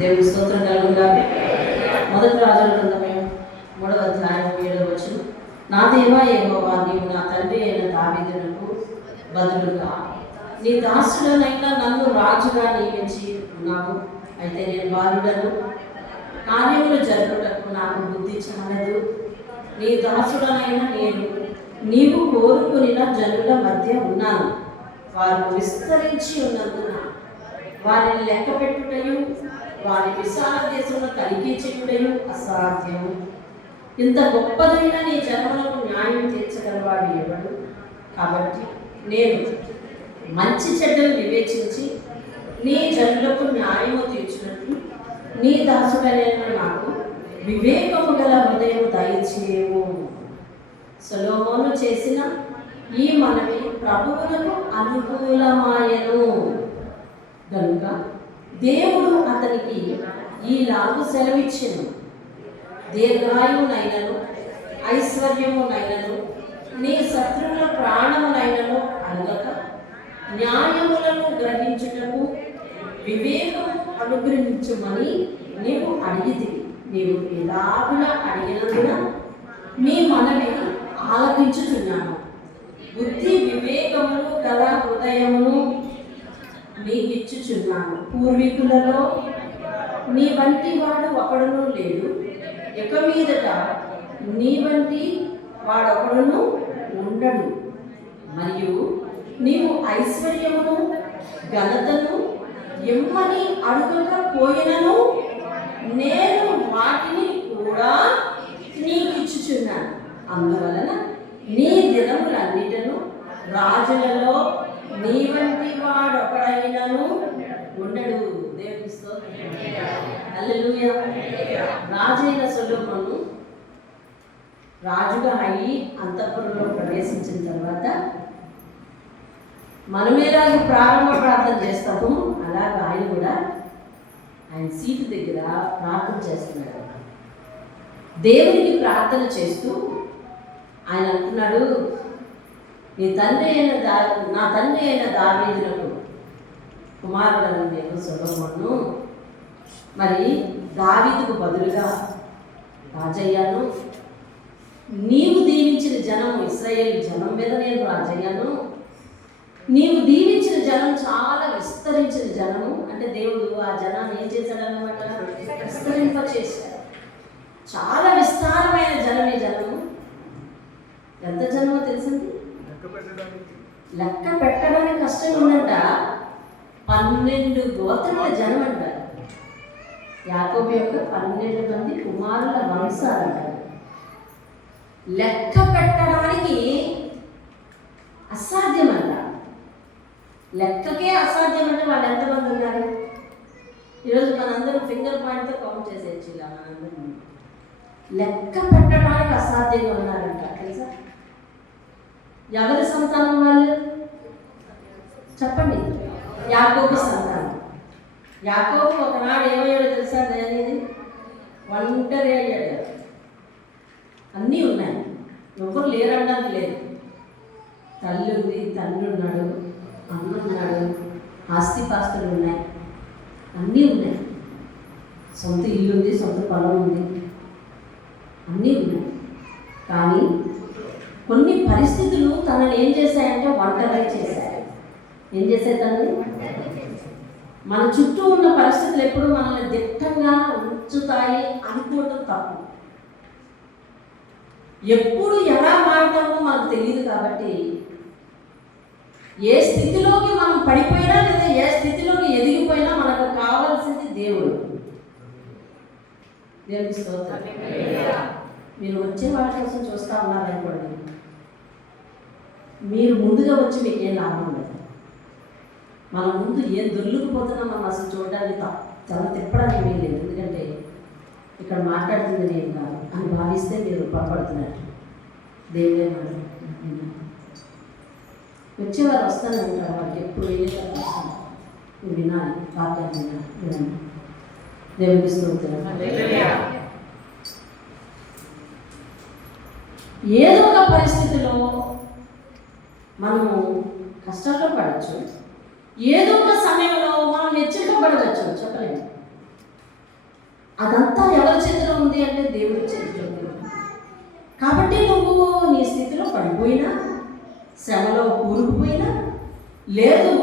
దేవుని స్తోత్రం కలుగుగా. మొదటి రాజుల గ్రంథమే 3వ అధ్యాయం 7వ వచనం. నా దేవా యెహోవా, నీవు నా తండ్రి అయిన దావీదునకు బదులుగా నీ దాసుడనైనా నన్ను రాజుగా నియమించి ఉన్నావు. అయితే నేను బాలుడను, కార్యములు జరుపుటకు నాకు బుద్ధి చాలదు. నీ దాసుడనైన నీవు కోరుకునిన జనుల మధ్య ఉన్నాను. వారు విస్తరించి ఉన్నందున వారిని లెక్క పెట్టుటయు వారి విశాల దేశంలో తనిఖీ చేయుటయు అసాధ్యము. ఇంత గొప్పదైన నీ జనములకు న్యాయం తీర్చగలవాడు ఎవడు? కాబట్టి నేను మంచి చెడ్డలు వివేచించి నీ జనులకు న్యాయము తీర్చినట్లు నీ దాసుడైన నాకు వివేకము గల హృదయం దయచేయము. సొలొమోను చేసిన ఈ మనవి ప్రభువులకు అనుకూలమాయను కనుక దేవుడు అతనికి ఈలాగు సెలవిచ్చెను. దీర్ఘాయువునైనను ఐశ్వర్యమునైనను నీ శత్రువుల ప్రాణమునైనను అడగక న్యాయములను గ్రహించుటకు వివేకము అనుగ్రహించమని నీవు అడిగితివి. నీవు ఎలాగున అడిగినందున నీ మనవి ఆలకించుచున్నాను. బుద్ధి వివేకములు గల హృదయమును నీకిచ్చుచున్నాను. పూర్వీకులలో నీ వంటి వాడు ఒకడును లేడు, ఇక మీదట నీ వంటి వాడొకడును ఉండడు. మరియు నీవు ఐశ్వర్యమును ఘనతను ఎమ్మని అడుగకపోయినను నేను వాటిని కూడా నీకిచ్చుచున్నాను. అందువలన నీ దినములన్నిటను రాజులలో నీ వంటి వాడొకడైనను ఉండడు. దేవుని స్తోత్రం. హల్లెలూయా. రాజైన సొలొమోను రాజుగా అయ్యి అంతఃపురంలో ప్రవేశించిన తర్వాత మనమేలాగా ప్రారంభ ప్రార్థన చేస్తాము అలాగా ఆయన కూడా ఆయన సీటు దగ్గర ప్రార్థన చేస్తున్నాడు. దేవునికి ప్రార్థన చేస్తూ ఆయన అంటున్నాడు, నా తండ్రి అయిన దావీదునకు కుమారుడను నేను సొలొమోను. మరి దావీదుకు బదులుగా రాజయ్యాను. నీవు దీవించిన జనం ఇశ్రాయేలు జనం మీద నేను రాజయ్యాను. నీవు దీవించిన జనం చాలా విస్తరించిన జనము. అంటే దేవుడు ఆ జనాన్ని ఏం చేశాడనమాట? విస్తరింప చేశాడు. చాలా విస్తారమైన జనం ఈ జనము. ఎంత జనమో తెలిసింది? లెక్క పెట్టడానికి కష్టం ఉందంట. 12 గోత్రాల జనం అంటారు. యాకోబు యొక్క 12 మంది కుమారుల వంశాలు అంటారు. లెక్క పెట్టడానికి అసాధ్యం అంట. లెక్కకే అసాధ్యం అంటే వాళ్ళు ఎంతమంది ఉన్నారు? ఈరోజు మనందరం ఫింగర్ పాయింట్తో కౌంట్ చేసేయచ్చు. ఇలా మనందరం లెక్క పెట్టడానికి అసాధ్యంగా ఉన్నారంట. తెలుసా? ఎవరి సంతానం వాళ్ళు? చెప్పండి. యాకోబు సంతానం. యాకోబు ఒకనాడు ఏమయ్యాడో తెలుసా? అనేది ఒంటరి అయ్యాడు. అన్నీ ఉన్నాయి, ఎవరు లేరనడానికి లేదు. తల్లి ఉంది, తండ్రి ఉన్నాడు, అన్న ఉన్నాడు, ఆస్తిపాస్తులు ఉన్నాయి, అన్నీ ఉన్నాయి. సొంత ఇల్లు ఉంది, సొంత పొలం ఉంది, అన్నీ ఉన్నాయి. కానీ కొన్ని పరిస్థితులు తనని ఏం చేశాయంటే ఒంటరి చేశాయి. ఏం చేశాయి తనని? మన చుట్టూ ఉన్న పరిస్థితులు ఎప్పుడు మనల్ని దిట్టంగా ఉంచుతాయి అనుకోవటం తప్పు. ఎప్పుడు ఎలా మారుతామో మనకు తెలియదు. కాబట్టి ఏ స్థితిలోకి మనం పడిపోయినా లేదా ఏ స్థితిలోకి ఎదిగిపోయినా మనకు కావాల్సింది దేవుడు. దేవునికి స్తోత్రం. మీరు వచ్చే వాళ్ళ కోసం చూస్తూ ఉన్నారనుకోండి, మీరు ముందుగా వచ్చి మీకు ఏం లాభం ఉండదు. మన ముందు ఏం దొల్లుకుపోతున్నా మనం అసలు చూడడానికి తల తిప్పడానికి ఏమీ లేదు. ఎందుకంటే ఇక్కడ మాట్లాడుతుంది నేను కాదు అని భావిస్తే మీరు పొరపడుతున్నట్టు. దేవుడే మాట్లాడుతున్నారు. వచ్చేవారు వస్తూనే ఉంటారు. వాళ్ళకి ఎప్పుడు వెళ్ళేటప్పుడు వస్తారు. నువ్వు వినాలి, వాక్యాన్ని వినాలి. దేవునికి స్తోత్రం. ఏదో ఒక పరిస్థితిలో మనము కష్టాల్లో పడవచ్చు. ఏదో ఒక సమయంలో మనం హెచ్చరిక అదంతా ఎవరి చేతిలో ఉంది అంటే దేవుడి చేతిలో ఉంది. కాబట్టి నువ్వు నీ స్థితిలో పడిపోయినా, శ్రమలో కూరుకుపోయినా, లేదు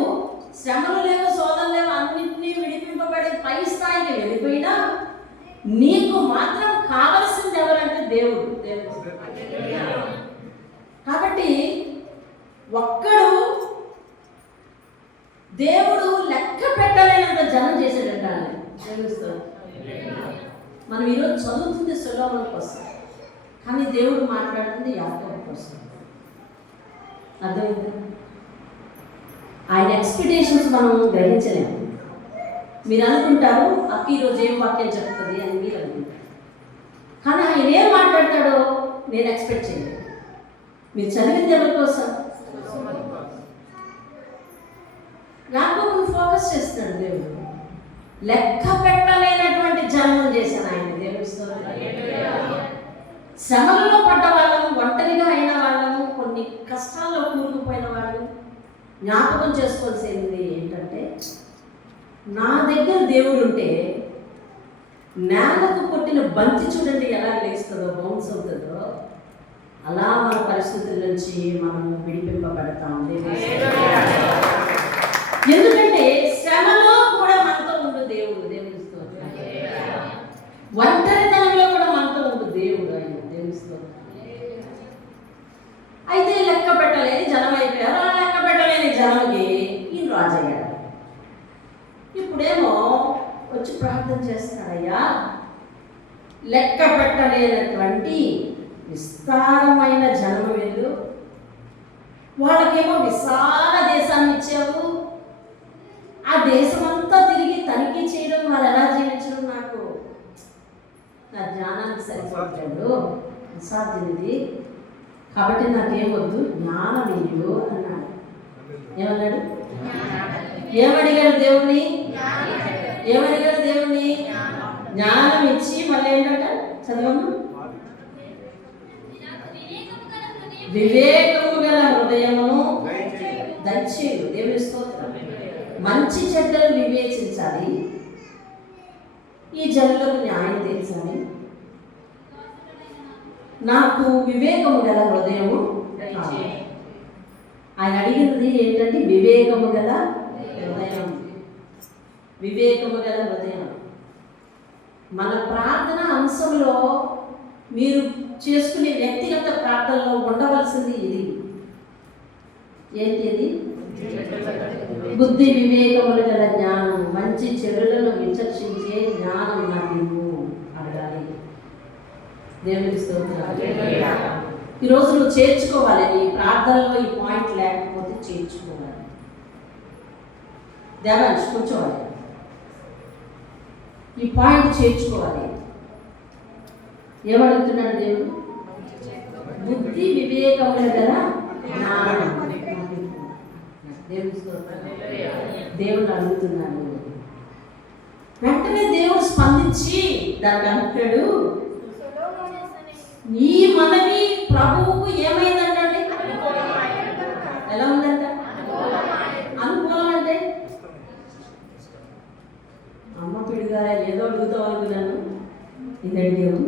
శ్రమలు లేవు, శోధనలు లేవు, అన్నింటినీ విడిపింపబడి పై స్థాయికి వెళ్ళిపోయినా, నీకు మాత్రం కావలసింది ఎవరంటే దేవుడు. కాబట్టి ఒక్కడు దేవుడు లెక్క పెట్టలేనంత జనం చేసేటంట. మనం ఈరోజు చదువుతుంది సొలొమోను కోసం, కానీ దేవుడు మాట్లాడుతుంది యాకోబు కోసం. అర్థమైందా? ఆయన ఎక్స్పెక్టేషన్స్ మనం గ్రహించలేము. మీరు అనుకుంటారు అక్క ఈరోజు ఏం వాక్యం చెప్తుంది అని మీరు అనుకుంటారు, కానీ ఆయన ఏం మాట్లాడతాడో నేను ఎక్స్పెక్ట్ చేయలేదు. మీరు చదివింది ఎవరి కోసం? యాకోబుని ఫోకస్ చేస్తున్నాడు దేవుడు. లెక్క పెట్టలేనటువంటి జన్మం చేశాను ఆయన. దేవుడు శ్రమలలో పడ్డ వాళ్ళము, ఒంటరిగా అయిన వాళ్ళము, కొన్ని కష్టాల్లో కూరుకుపోయిన వాళ్ళు జ్ఞాపకం చేసుకోవాల్సింది ఏంటంటే, నా దగ్గర దేవుడు ఉంటే నేలకు కొట్టిన బంతి చూడండి ఎలా లేస్తుందో, బౌన్స్ అవుతుందో, అలా మన పరిస్థితుల నుంచి మనం విడిపింపబడతాం. ఎందుకంటే శ్రమలో కూడా మనతో ఉండు దేవుడు. దేవుని స్తోత్రం. ఒంటరితనంలో కూడా మనతో ఉండు దేవుడు. ఆయన దేవుని స్తోత్రం. అయితే లెక్క పెట్టలేని జనం అయిపోయారు. ఆ లెక్క పెట్టలేని జనంకి ఈయన రాజయ్యాడు. ఇప్పుడేమో వచ్చి ప్రార్థన చేస్తున్నాడయ్యా, లెక్క పెట్టలేనటువంటి విస్తారమైన జనం వీళ్ళు, వాళ్ళకేమో విశాల దేశాన్ని ఇచ్చావు, ఆ దేశమంతా తిరిగి తనిఖీ చేయడం, వాళ్ళు ఎలా జీవించడం నాకు నా జ్ఞానానికి సరిపోతాడు, అసాధ్యం ఇది. కాబట్టి నాకేమొద్దు, జ్ఞానం ఇల్లు అన్నాడు. ఏమన్నాడు? ఏమడిగాడు దేవుణ్ణి? ఏమడిగాడు దేవుణ్ణి? జ్ఞానం ఇచ్చి మళ్ళీ ఏంటంట చదవము, వివేకము గల హృదయమును దయచేయు. దేవుని స్తోత్రం. మంచి చెడ్డలు వివేచించాలి, ఈ జనులకు న్యాయం తీర్చాలి, నాకు వివేకము గల హృదయము. ఆయన అడిగినది ఏంటంటే వివేకము గల హృదయం. వివేకము గల హృదయం. మన ప్రార్థన అంశంలో మీరు చేసుకునే వ్యక్తిగత ప్రార్థనలో ఉండవలసింది ఇది. ఏంటి ఇది? బుద్ధి వివేకములు గల జ్ఞానం, మంచి చెడులను విచక్షించే జ్ఞానం నాకు అడగాలి. దేవునికి స్తోత్రం. ఈరోజు నువ్వు చేర్చుకోవాలి, నీ ప్రార్థనలో ఈ పాయింట్ లేకపోతే చేర్చుకోవాలి. దేవాంశ్ కూర్చోవాలి, ఈ పాయింట్ చేర్చుకోవాలి. ఏమడుగుతున్నాడు దేవుడు? బుద్ధి వివేకముల గల జ్ఞానం. దేవుడు అడుగుతున్నాడు. వెంటనే దేవుడు స్పందించి దానికి అంటాడు, ఈ మనవి ప్రభువుకు ఏమైందంటే, ఎలా ఉందంట? అనుకూలం అంటే అమ్మ పిడిగా ఏదో అడుగుతావు అనుకున్నాను, ఇది అడిగావు,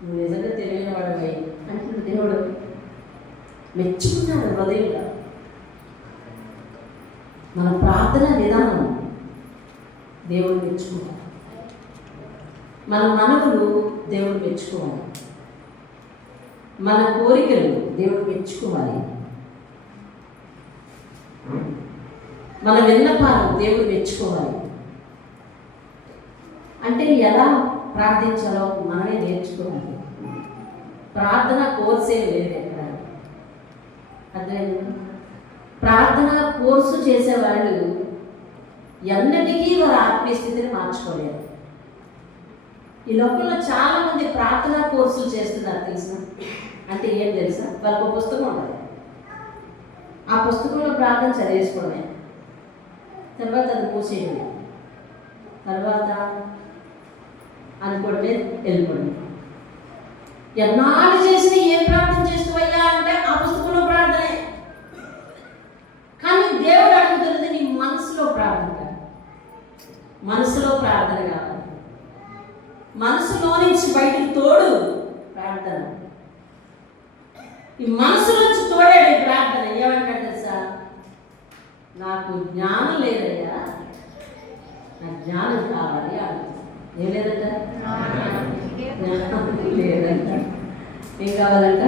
నువ్వు నిజంగా తెలియని వాడవే అంటున్నాడు దేవుడు. మెచ్చుకున్నాడు హృదయంగా. మన ప్రార్థన విధానం దేవుడు మెచ్చుకోవాలి, మన మనవులు దేవుడు మెచ్చుకోవాలి, మన కోరికలు దేవుడు మెచ్చుకోవాలి, మన విన్నపాలు దేవుడు మెచ్చుకోవాలి. అంటే ఎలా ప్రార్థించాలో మనమే నేర్చుకోవాలి. ప్రార్థన కోర్సే లేదు ఎక్కడ. అర్థమైంది? ప్రార్థన కోర్సు చేసేవాళ్ళు ఎన్నటికీ వారి ఆత్మీయ స్థితిని మార్చుకోలేరు. ఈ లోకంలో చాలా మంది ప్రార్థనా కోర్సులు చేస్తున్నారు. తెలుసా? అంటే ఏం తెలుసా? వాళ్ళకు ఒక పుస్తకం ఉంటుంది, ఆ పుస్తకంలో ప్రార్థన చదివేసుకోవడమే, తర్వాత అది మూసేయడమే, తర్వాత అనుకోవడమే, వెళ్ళిపోవడమే. ఎన్నాళ్ళు చేసిన ఏం ప్రార్థన చేస్తావయ్యా అంటే ఆ పుస్తకంలో ప్రార్థనే. కానీ దేవుడు అడుగుతున్నది నీ మనసులో ప్రార్థన. మనసులో ప్రార్థన కావాలి. మనసులో నుంచి బయటకు తోడు ప్రార్థన. ఈ మనసులోంచి తోడాడు ప్రార్థన. ఏమంటాడు తెలుసా? నాకు జ్ఞానం లేదయ్యా, నాకు జ్ఞానం కావాలి అడుగుతా. ఏం లేదంట? లేదంట. ఏం కావాలంట?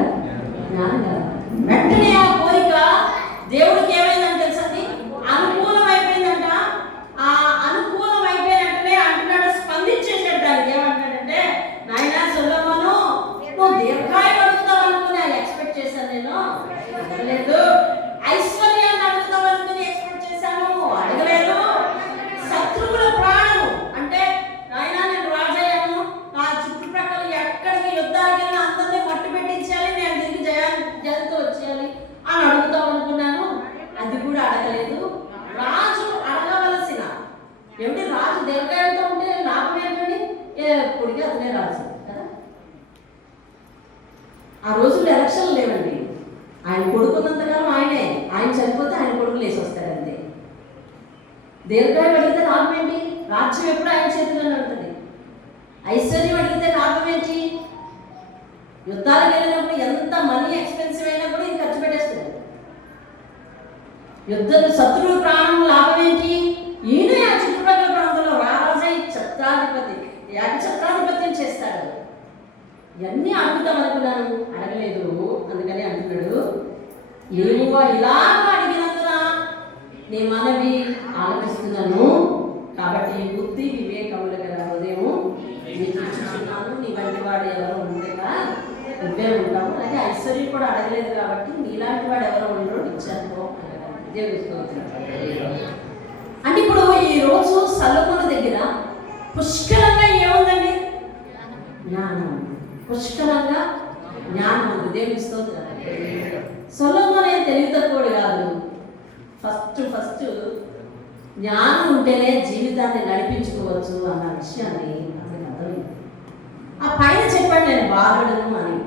జ్ఞానం కావాలి. వెంటనే ఆ కోరిక దేవుడికి ఏమైందంటే తెలుసండి, అనుకూలం అయిపోయిందంట. ఆ అనుకూలం అయిపోయినట్టునే అంటున్నాడు, స్పందించేసాడు దానికి. ఏమంటాడంటే, నాయనా సొలొమోను, నువ్వు దీర్ఘాయువు అడుగుతావు అనుకుని ఎక్స్పెక్ట్ చేశాను, నేను అడగలేదు. ఐశ్వర్యాన్ని అడుగుతావు అనుకుని ఎక్స్పెక్ట్ చేశాను, అడగలేదు. శత్రువుల ప్రాణము అంటే, నాయనా నేను రాజయ్యాను, నా చుట్టుప్రక్కల ఎక్కడికి యుద్ధానికి వెళ్ళినా అందరినీ మట్టు పెట్టించాలి, నేను తిరిగి జయంతో వచ్చేయాలి అని అడుగుతావు అనుకున్నాను, అది కూడా అడగలేదు. రాజు అడగవలసిన ఏమిటి? రాజు దీర్ఘాయువుతో ఉంటే లాభం ఏంటండి? ఎప్పటికీ అతనే రాజు కదా. ఆ రోజుల్లో ఎలక్షన్లు లేవండి. ఆయన కొడుకున్నంతకాలం ఆయనే, ఆయన చనిపోతే ఆయన కొడుకు లేచి వస్తాడంతే. దీర్ఘాయువు అడిగితే లాభం ఏంటి? రాజ్యం ఎప్పుడు ఆయన చేతిలోనే ఉంటుంది. ఐశ్వర్యం అడిగితే లాభం ఏంటి? యుద్ధాలకు వెళ్ళినప్పుడు ఎంత మనీ ఎక్స్పెన్సివ్ అయినా కూడా ఇది ఖర్చు పెట్టేస్తుంది. శత్రువుల ప్రాణం లాభం ఏంటి? ఈయన ఆ చుట్టుపక్కల ప్రాంతంలో రారాజై ఛత్రాధిపతి, ఛత్రాధిపత్యం చేస్తాడు. ఇవన్నీ అడుగుతాం అనుకున్నాను, అడగలేదు. అందుకని అంటున్నాడు, నువ్వు ఇలా అడిగినందున నీ మనవి ఆలోచిస్తున్నాను, కాబట్టి బుద్ధి వివేకములు గల హృదయం నీకున్నాను. నీ వంటి వాడు ఎవరో ఉండగా నువ్వే ఉంటావు. అలాగే ఐశ్వర్యం కూడా అడగలేదు కాబట్టి నీలాంటి వాడు ఎవరో ఉండరు, ఇచ్చాను అంటే. ఇప్పుడు ఈ రోజు సొలొమోను దగ్గర పుష్కలంగా ఏముందండి? జ్ఞానం. పుష్కలంగా జ్ఞానం ఉంది. దేవుని స్తోత్రం. సొలొమోను ఏం తెలివి తక్కువడు కాదు. ఫస్ట్ జ్ఞానం ఉంటేనే జీవితాన్ని నడిపించుకోవచ్చు అన్న విషయాన్ని అతనికి అర్థమైంది. ఆ పైన చెప్పాడు నేను బాలుడను అని.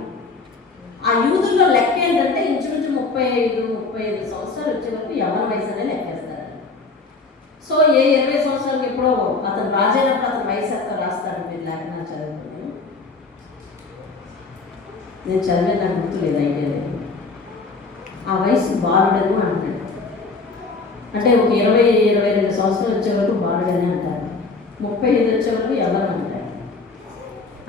ఆ యూదుల్లో లెక్క ఏంటంటే ఇంచుమించు 35 సంవత్సరాలు వచ్చే వరకు యవ్వన వయసు అనే లెక్కేస్తారు. సో 20 సంవత్సరాలకు ఎప్పుడో అతను రాజైనప్పుడు అతని వయసు ఎంత రాస్తాడు? మీరు లేకుండా చదువుకున్నాను, నేను చదివే నాకు గుర్తులేదు, ఐడియా లేదు. ఆ వయసు బాలుడను అంటాడు. అంటే ఒక 20-22 సంవత్సరాలు వచ్చే వరకు బాలుడని అంటారు. 35 వచ్చే వరకు యవ్వనం అంటారు.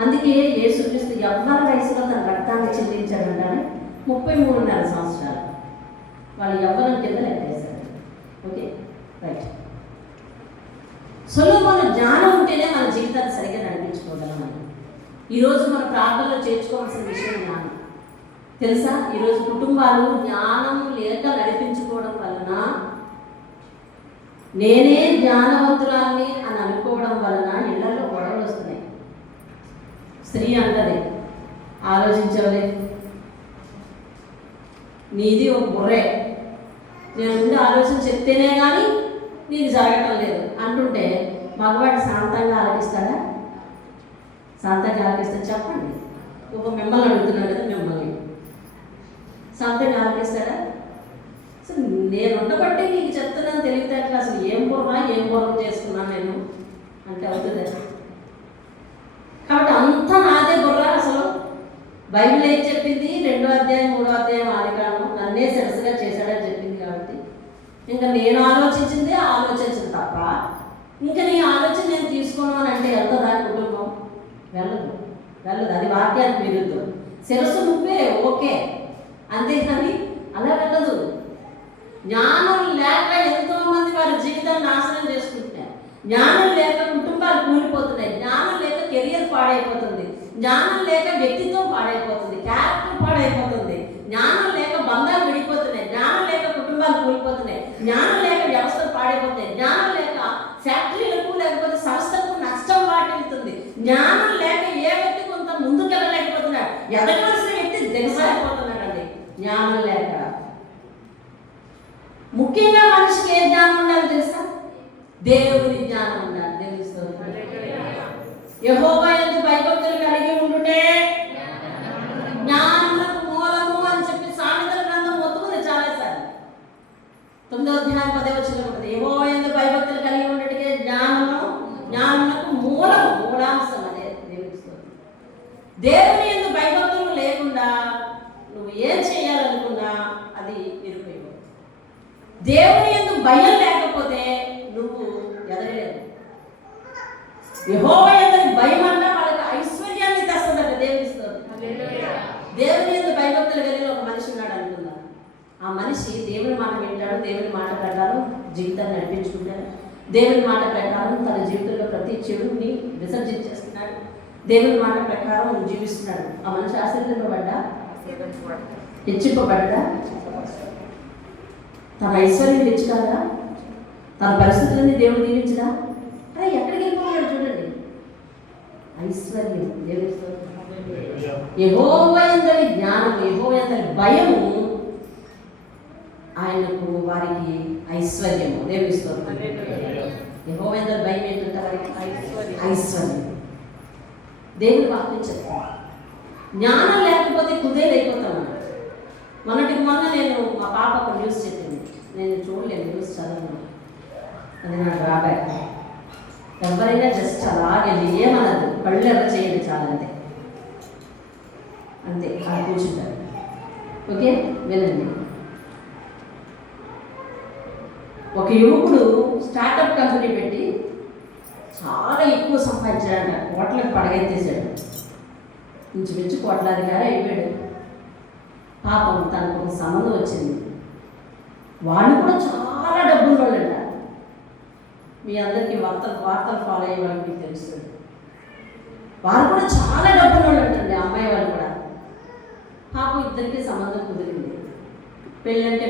అందుకే యేసుక్రీస్తు యవ్వన వయసులో తన రక్తాన్ని చెల్లించాడంటారు. 33.5 సంవత్సరాలు వాళ్ళు యవ్వనం కింద లెక్కేశారు. Okay, right. సొలొమోను జ్ఞానం ఉంటేనే మన జీవితాన్ని సరిగ్గా నడిపించుకోగలమని ఈరోజు మన ప్రార్థనలో చేర్చుకోవాల్సిన విషయం జ్ఞానం. తెలుసా, ఈరోజు కుటుంబాలు జ్ఞానం లేక నడిపించుకోవడం వలన, నేనే జ్ఞానవంతురాన్ని అని అనుకోవడం వలన ఇళ్లలో గొడవలు వస్తున్నాయి. స్త్రీ అంటది, ఆలోచించవలే, నీది ఒక బుర్రే, నేను ముందు ఆలోచన చెప్తేనే కానీ నీది జరగటం లేదు అంటుంటే మగవాడు శాంతంగా ఆలోచిస్తాడా? శాంతంగా ఆలోచిస్తా? చెప్పండి. ఒక మిమ్మల్ని అడుగుతున్నాడు కదా, మిమ్మల్ని శాంతంగా ఆలోచిస్తాడా? అసలు నేను ఉండబట్టి నీకు చెప్తున్నాను తెలివితేటలు, అసలు ఏం బుర్ర చేసుకున్నాను నేను అంటే అవుతుంది. కాబట్టి అంతా నాదే బుర్ర. అసలు బైబిల్ ఏం చెప్పింది? 2వ అధ్యాయం 3వ అధ్యాయం ఆదికాండం నన్నే సరసగా చేశాడని చెప్పింది. కాబట్టి ఇంకా నేను ఆలోచించింది తప్ప ఇంకా నీ ఆలోచన నేను తీసుకోను అని అంటే వెళ్తుందా కుటుంబం? వెళ్ళదు. అది వాక్యానికి విరుద్ధం. శిరస్సు నువ్వే, ఓకే, అంతేకాని అలా వెళ్ళదు. జ్ఞానం లేక ఎంతోమంది వారి జీవితాన్ని నాశనం చేసుకుంటున్నారు. జ్ఞానం లేక కుటుంబాలు కూలిపోతున్నాయి. జ్ఞానం లేక కెరియర్ పాడైపోతుంది. జ్ఞానం లేక వ్యక్తిత్వం పాడైపోతుంది, క్యారెక్టర్ పాడైపోతుంది. జ్ఞానం లేక బంధాలు విడిపోతున్నాయి. జ్ఞానం లేక కుటుంబాలు కూలిపోతున్నాయి. జ్ఞానం లేక వ్యవస్థలు పాడైపోతున్నాయి. జ్ఞానం లేక ఫ్యాక్టరీలకు లేకపోతే సంస్థలకు నష్టం వాటిల్లుతుంది. జ్ఞానం లేక ఏ వ్యక్తి కొంత ముందుకెళ్ళలేకపోతున్నాడు. ఎదగవలసిన వ్యక్తి దిగజారిపోతున్నాడండి జ్ఞానం లేక. ముఖ్యంగా మనిషికి ఏ జ్ఞానం ఉండాలి తెలుసా? దేవుని జ్ఞానం ఉండాలి. దేవుని స్తోత్రం. యెహోవా యందు భయభక్తులు కలిగి ఉండుటే జ్ఞానమునకు మూలము అని చెప్పి సామెతల గ్రంథం మొత్తుకుంది చాలాసార్లు. 9వ అధ్యాయం 10వ వచనంలో ఉంటుంది, యెహోవా యందు భయభక్తులు కలిగి ఉండుటకే జ్ఞానము భయం లేకపోతే నువ్వు ఎదగలేవు. యెహోవా యందు భయం అంటే వాళ్ళకి ఐశ్వర్యాన్ని తెస్తుందట. దేవుని స్తోత్రం. దేవుని యందు భయభక్తులు కలిగిన ఒక మనిషి ఉన్నాడు అనుకుందాం. ఆ మనిషి దేవుని మాట వింటాడు, దేవుని మాట ప్రకారం జీవితాన్ని నడిపించుకుంటాడు, దేవుని మాట ప్రకారం తన జీవితంలో ప్రతి చెడుని విసర్జించేస్తున్నాడు, దేవుని మాట ప్రకారం జీవిస్తున్నాడు. ఆ మనిషి ఆశీర్వదింపబడ్డా, హెచ్చింపబడ్డా, తన ఐశ్వర్యం హెచ్చుకాదా, తన పరిస్థితులన్నీ దేవుడు దీవించడా? అరే ఎక్కడికి వెళ్ళిపోయాడు చూడండి. ఐశ్వర్యం, దేవుని యెహోవా యందలి జ్ఞానం, యెహోవా యందలి భయము ఆయనకు వారికి ఐశ్వర్యము. దేవుని స్తోత్రం. యెహోవా యందలి భయం ఏంటంటే వారికి ఐశ్వర్యం. దేవుని వాక్యం చెప్తాను. జ్ఞానం లేకపోతే కుదేలైపోతాం. మొన్నటికి మొన్న నేను మా పాప ఒక న్యూస్ చెప్పింది, నేను చూడలేను, న్యూస్ చదవను, అది నాకు డ్రాబ్యాక్. ఎవరైనా జస్ట్ అలాగెళ్ళి ఏమనద్దు, కళ్ళు ఎవరు చేయండి చాలంతే, అంతే అలా కూర్చుంటారు. ఓకే, వినండి. ఒక యువకుడు స్టార్టప్ కంపెనీ పెట్టి చాలా ఎక్కువ సంపాదించాడంట, కోట్లకు పడగెత్తేసాడు, ఇంచుమించు కోట్లాధికారి అయిపోయాడు. పాపం తనకు ఒక సంబంధం వచ్చింది, వాళ్ళు కూడా చాలా డబ్బులు వాళ్ళంట. మీ అందరికీ వార్తలు ఫాలో అయ్యే వాళ్ళకి మీకు తెలుస్తుంది, వారు కూడా చాలా డబ్బులు వాళ్ళంటండి. అమ్మాయి వాళ్ళు కూడా. పాపం ఇద్దరికి సంబంధం కుదిరింది. పెళ్ళంటే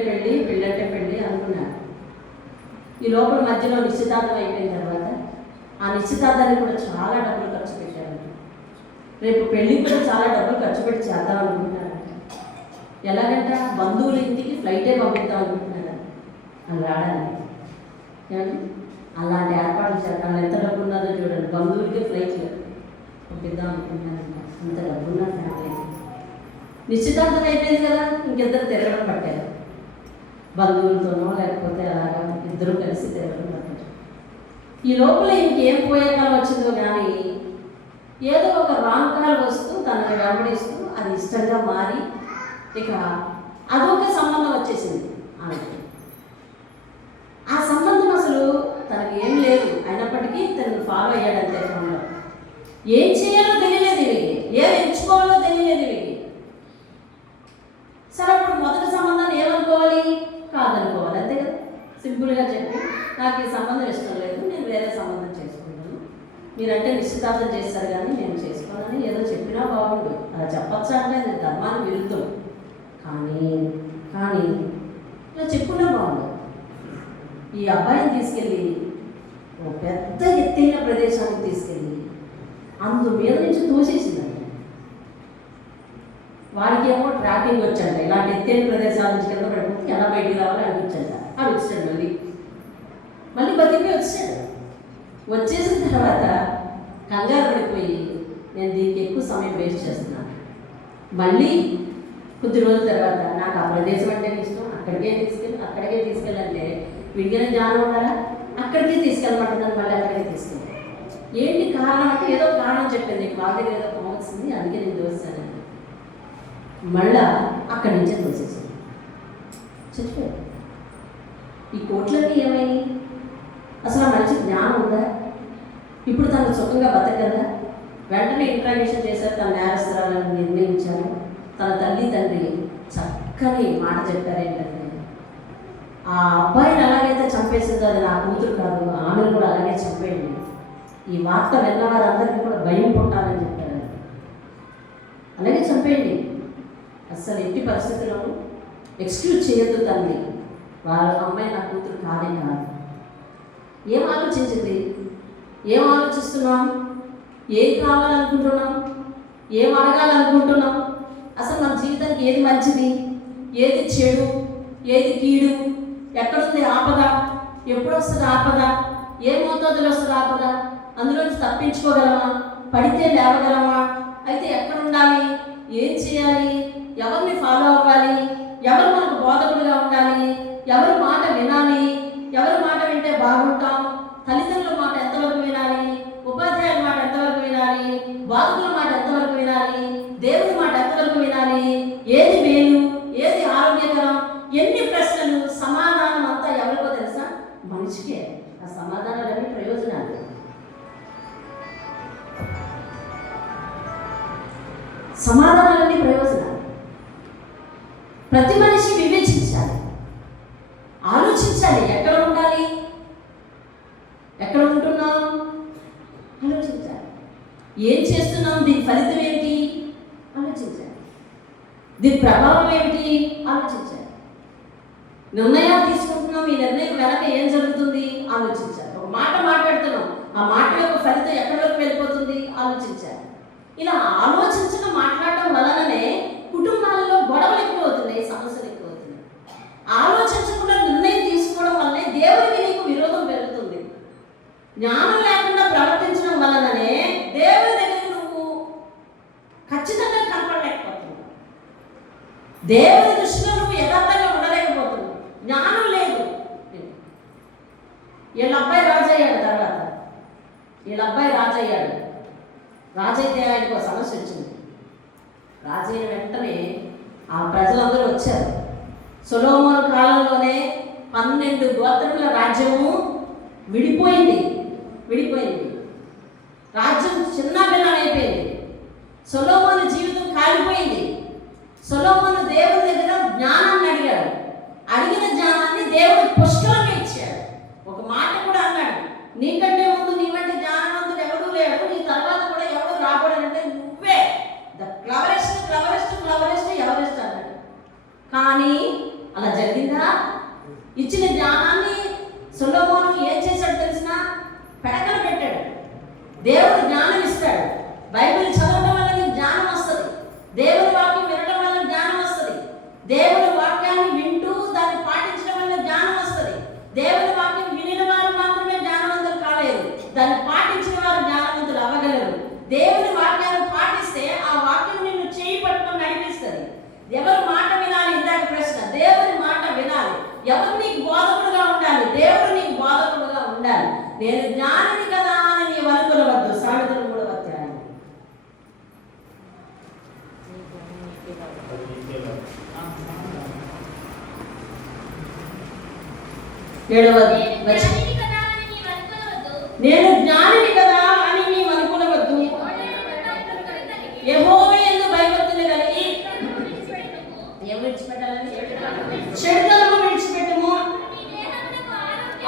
పెళ్ళి అనుకున్నారు. ఈ లోపల మధ్యలో నిశ్చితార్థం అయిపోయిన తర్వాత ఆ నిశ్చితార్థానికి కూడా చాలా డబ్బులు ఖర్చు పెట్టారు. రేపు పెళ్ళికి కూడా చాలా డబ్బులు ఖర్చు పెట్టి చేద్దాం అనుకుంటున్నారంట. ఎలాగంట, బంధువుల ఇంటికి ఫ్లైటే పంపిద్దాం అనుకుంటున్నారు అని రావడానికి. ఏమండి, అలాంటి ఏర్పాట్లు చేద్దాం. ఎంత డబ్బు ఉన్నదో చూడండి, బంధువులకి ఫ్లైట్లు పంపిద్దాం అనుకుంటున్నారంట. అంత డబ్బు ఉన్న ఫ్యామిలీ. నిశ్చితార్థం అయిపోయింది కదా, ఇంకిద్దరు తిరగడం పట్టారు. బంధువులతోనో లేకపోతే అలాగా ఇద్దరు కలిసి తిరగడం పట్టారు. ఈ లోపల ఇంకేం పోయే కాలం వచ్చిందో కానీ ఏదో ఒక రాంగ్ కాల్ వస్తూ తనని వెంబడిస్తూ అది ఇష్టంగా మారి ఇక అదొక సంబంధం వచ్చేసింది ఆమెకి. ఆ సంబంధం అసలు తనకి ఏం లేదు, అయినప్పటికీ తనను ఫాలో అయ్యాడంతే. ఫోన్లో ఏం చేయాలో తెలియలేదు ఇవికి, ఏం ఎంచుకోవాలో తెలియలేదు ఇవికి. సరే, అప్పుడు మొదటి సంబంధాన్ని ఏమనుకోవాలి, కాదనుకోవాలి, అంతే కదా. సింపుల్గా చెప్పి నాకు ఈ సంబంధం ఇష్టం లేదు, నేను వేరే సంబంధం చేసుకుంటాను, మీరంటే నిశ్చితార్థం చేస్తారు కానీ నేను చేసుకోవాలని ఏదో చెప్పినా బాగుండు. అలా చెప్పచ్చా అంటే అది ధర్మాన్ని విరుద్ధం. కానీ ఇలా చెప్పుకున్నా బాగుండు. ఈ అబ్బాయిని తీసుకెళ్ళి ఒక పెద్ద ఎత్తైన ప్రదేశానికి తీసుకెళ్ళి అందు మీద నుంచి తోసేసిందండి. వారికి ఏమో ట్రాకింగ్ వచ్చంట, ఇలాంటి ఎత్తైన ప్రదేశాల నుంచి కింద పడిపోతే ఎలా బయటికి రావాలో అనిపించంట. అది వచ్చాడు, మళ్ళీ బతికి వచ్చాడు. వచ్చేసిన తర్వాత కంగారు పడిపోయి నేను దీనికి ఎక్కువ సమయం వేస్ట్ చేస్తున్నాను, మళ్ళీ కొద్ది రోజుల తర్వాత నాకు ఆ ప్రదేశం అంటే ఇష్టం, అక్కడికే తీసుకెళ్ళంటే విడిగిన జ్ఞానం ఉండాలా, అక్కడికే తీసుకెళ్ళమంటున్నాను, మళ్ళీ అక్కడికే తీసుకెళ్ళి. ఏంటి కారణం అంటే ఏదో కారణం చెప్పింది, నీకు వాళ్ళ దగ్గర ఏదో పోవచ్చింది, అందుకే నేను దోసాను. మళ్ళా అక్కడి నుంచే తోసేసాను, చచ్చిపోయాడు. ఈ కోట్లన్నీ ఏమైంది? అసలు ఆ మనిషి జ్ఞానం ఉందా? ఇప్పుడు తను సుఖంగా బతకదా? వెంటనే ఇంట్రాగేషన్ చేశారు, తన నేరస్తురాలను నిర్ణయించారు. తన తల్లి తండ్రి చక్కని మాట చెప్పారు, ఏంటంటే ఆ అబ్బాయిని ఎలాగైతే చంపేసిందో అది నా కూతురు కాదు, ఆమెను కూడా అలాగే చంపేయండి. ఈ వార్త విన్న వారందరికీ కూడా భయం పుట్టాలని చెప్పారు. అలాగే చంపేయండి, అస్సలు ఎట్టి పరిస్థితుల్లోనూ ఎక్స్క్యూజ్ చేయొద్దు తండ్రి, వాళ్ళ అమ్మాయి నా కూతురు కాదే కాదు. ఏం ఆలోచించింది? ఏం ఆలోచిస్తున్నాం? ఏం కావాలనుకుంటున్నాం? ఏం అడగాలనుకుంటున్నాం? అసలు మన జీవితానికి ఏది మంచిది, ఏది చెడు, ఏది కీడు, ఎక్కడుంది ఆపద, ఎప్పుడు వస్తుంది ఆపద, ఏ మోతాదులో వస్తుంది ఆపద, అందులోంచి తప్పించుకోగలమా, పడితే లేవగలమా, అయితే ఎక్కడ ఉండాలి, ఏం చేయాలి, ఎవరిని ఫాలో అవ్వాలి, ఎవరు మనకు బోధకుడుగా ఉండాలి, ఎవరి మాట వినాలి, ఎవరి మాట వింటే బాగుంటాం, తల్లిదండ్రుల మాట ఎంతవరకు వినాలి, ఉపాధ్యాయుల మాట ఎంతవరకు వినాలి, బాధకుల మాట ఎంతవరకు వినాలి, దేవుని మాట ఎంతవరకు వినాలి, ఏది మేలు, ఏది ఆరోగ్యకరం, ఎన్ని ప్రశ్నలు. సమాధానం అంతా ఎవరికో తెలుసా? ఆ సమాధానాలన్నీ ప్రయోజనాలు. సమాధానాలన్నీ ప్రయోజనాలు. ప్రతి మనిషి వివేచించాలి, ఆలోచించాలి. ఎక్కడ ఉండాలి, ఎక్కడ ఉంటున్నాం ఆలోచించాలి. ఏం చేస్తున్నాం, దీని ఫలితం ఏమిటి ఆలోచించాలి. దీని ప్రభావం ఏమిటి ఆలోచించాలి. నిర్ణయాలు తీసుకుంటున్నాం, ఈ నిర్ణయం వెనక ఏం జరుగుతుంది ఆలోచించాలి. ఒక మాట మాట్లాడుతున్నాం, ఆ మాట యొక్క ఫలితం ఎక్కడిలోకి వెళ్ళిపోతుంది ఆలోచించాలి. ఇలా ఆలోచించడం మాట్లాడటం వలననే కుటుంబాలలో గొడవలు ఎక్కువ అవుతున్నాయి, సమస్యలు ఎక్కువ అవుతున్నాయి. ఆలోచించకుండా నిర్ణయం తీసుకోవడం వల్లనే దేవుడికి నీకు విరోధం పెరుగుతుంది. జ్ఞానం లేకుండా ప్రవర్తించడం వలననే దేవుడి దగ్గర నువ్వు ఖచ్చితంగా కనపడలేకపోతున్నావు. దేవుడి దృష్టిలో నువ్వు యథార్థంగా ఉండలేకపోతున్నావు. జ్ఞానం లేదు. వీళ్ళ అబ్బాయి రాజయ్యాడు. తర్వాత వీళ్ళ అబ్బాయి రాజయ్యాడు. రాజైతే ఆయనకు ఒక సమస్య వచ్చింది. రాజైన వెంటనే ఆ ప్రజలందరూ వచ్చారు. సొలొమోను కాలంలోనే 12 గోత్రముల రాజ్యము విడిపోయింది. రాజ్యం చిన్న భిన్నమైపోయింది. సొలొమోను జీవితం కాలిపోయింది. సొలొమోను దేవుని దగ్గర జ్ఞానాన్ని అడిగాడు. అడిగిన జ్ఞానాన్ని దేవుడు పుష్కలంగా ఇచ్చాడు. ఒక మాట కూడా అన్నాడు, నీకంటే ముందు నీ వంటి జ్ఞానవంతుడు ఎవడూ లేడు, నీ తర్వాత కూడా ఎవరు రాబోడంటే నువ్వే ద క్లవరెస్ట్ ఎవరెస్ట్ అన్నాడు. కానీ అలా జరిగిందా? ఇచ్చిన జ్ఞానాన్ని సొలొమోను ఏం చేశాడు తెలిసిన? పెడకలు పెట్టాడు. దేవుడు జ్ఞానం ఇస్తాడు. బైబిల్ చదవడం వల్ల నీకు జ్ఞానం వస్తుంది. దేవుని వాక్యం వినడం వల్ల జ్ఞానం వస్తుంది. దేవుని వాక్యాన్ని వింటూ దాన్ని పాటించడం వల్ల జ్ఞానం వస్తుంది. దేవుని వాక్యం వినిన వారు మాత్రమే జ్ఞానవంతులు కాలేరు, దాన్ని పాటించిన వారు జ్ఞానవంతులు అవ్వగలరు. దేవుని వాక్యాన్ని పాటిస్తే ఆ వాక్యం నిన్ను చేయి పట్టుకొని నడిపిస్తుంది. ఎవరు మాట వినాలి? ఇందాక ప్రశ్న. దేవుని మాట వినాలి. ఎవరు నీకు బోధకుడుగా ఉండాలి? దేవుడు నీకు బోధకుడుగా ఉండాలి. నేను జ్ఞానిని కదా అని నీవు అనుకునవద్దు. సామెతలు 3వ అధ్యాయం. నేను జ్ఞానిని కదా అని నీవు అనుకునవద్దు. యెహోవా యందు భయభక్తులు కలిగి ఏం విడిచిపెట్టాలని? చెడుతనము విడిచిపెట్టుము.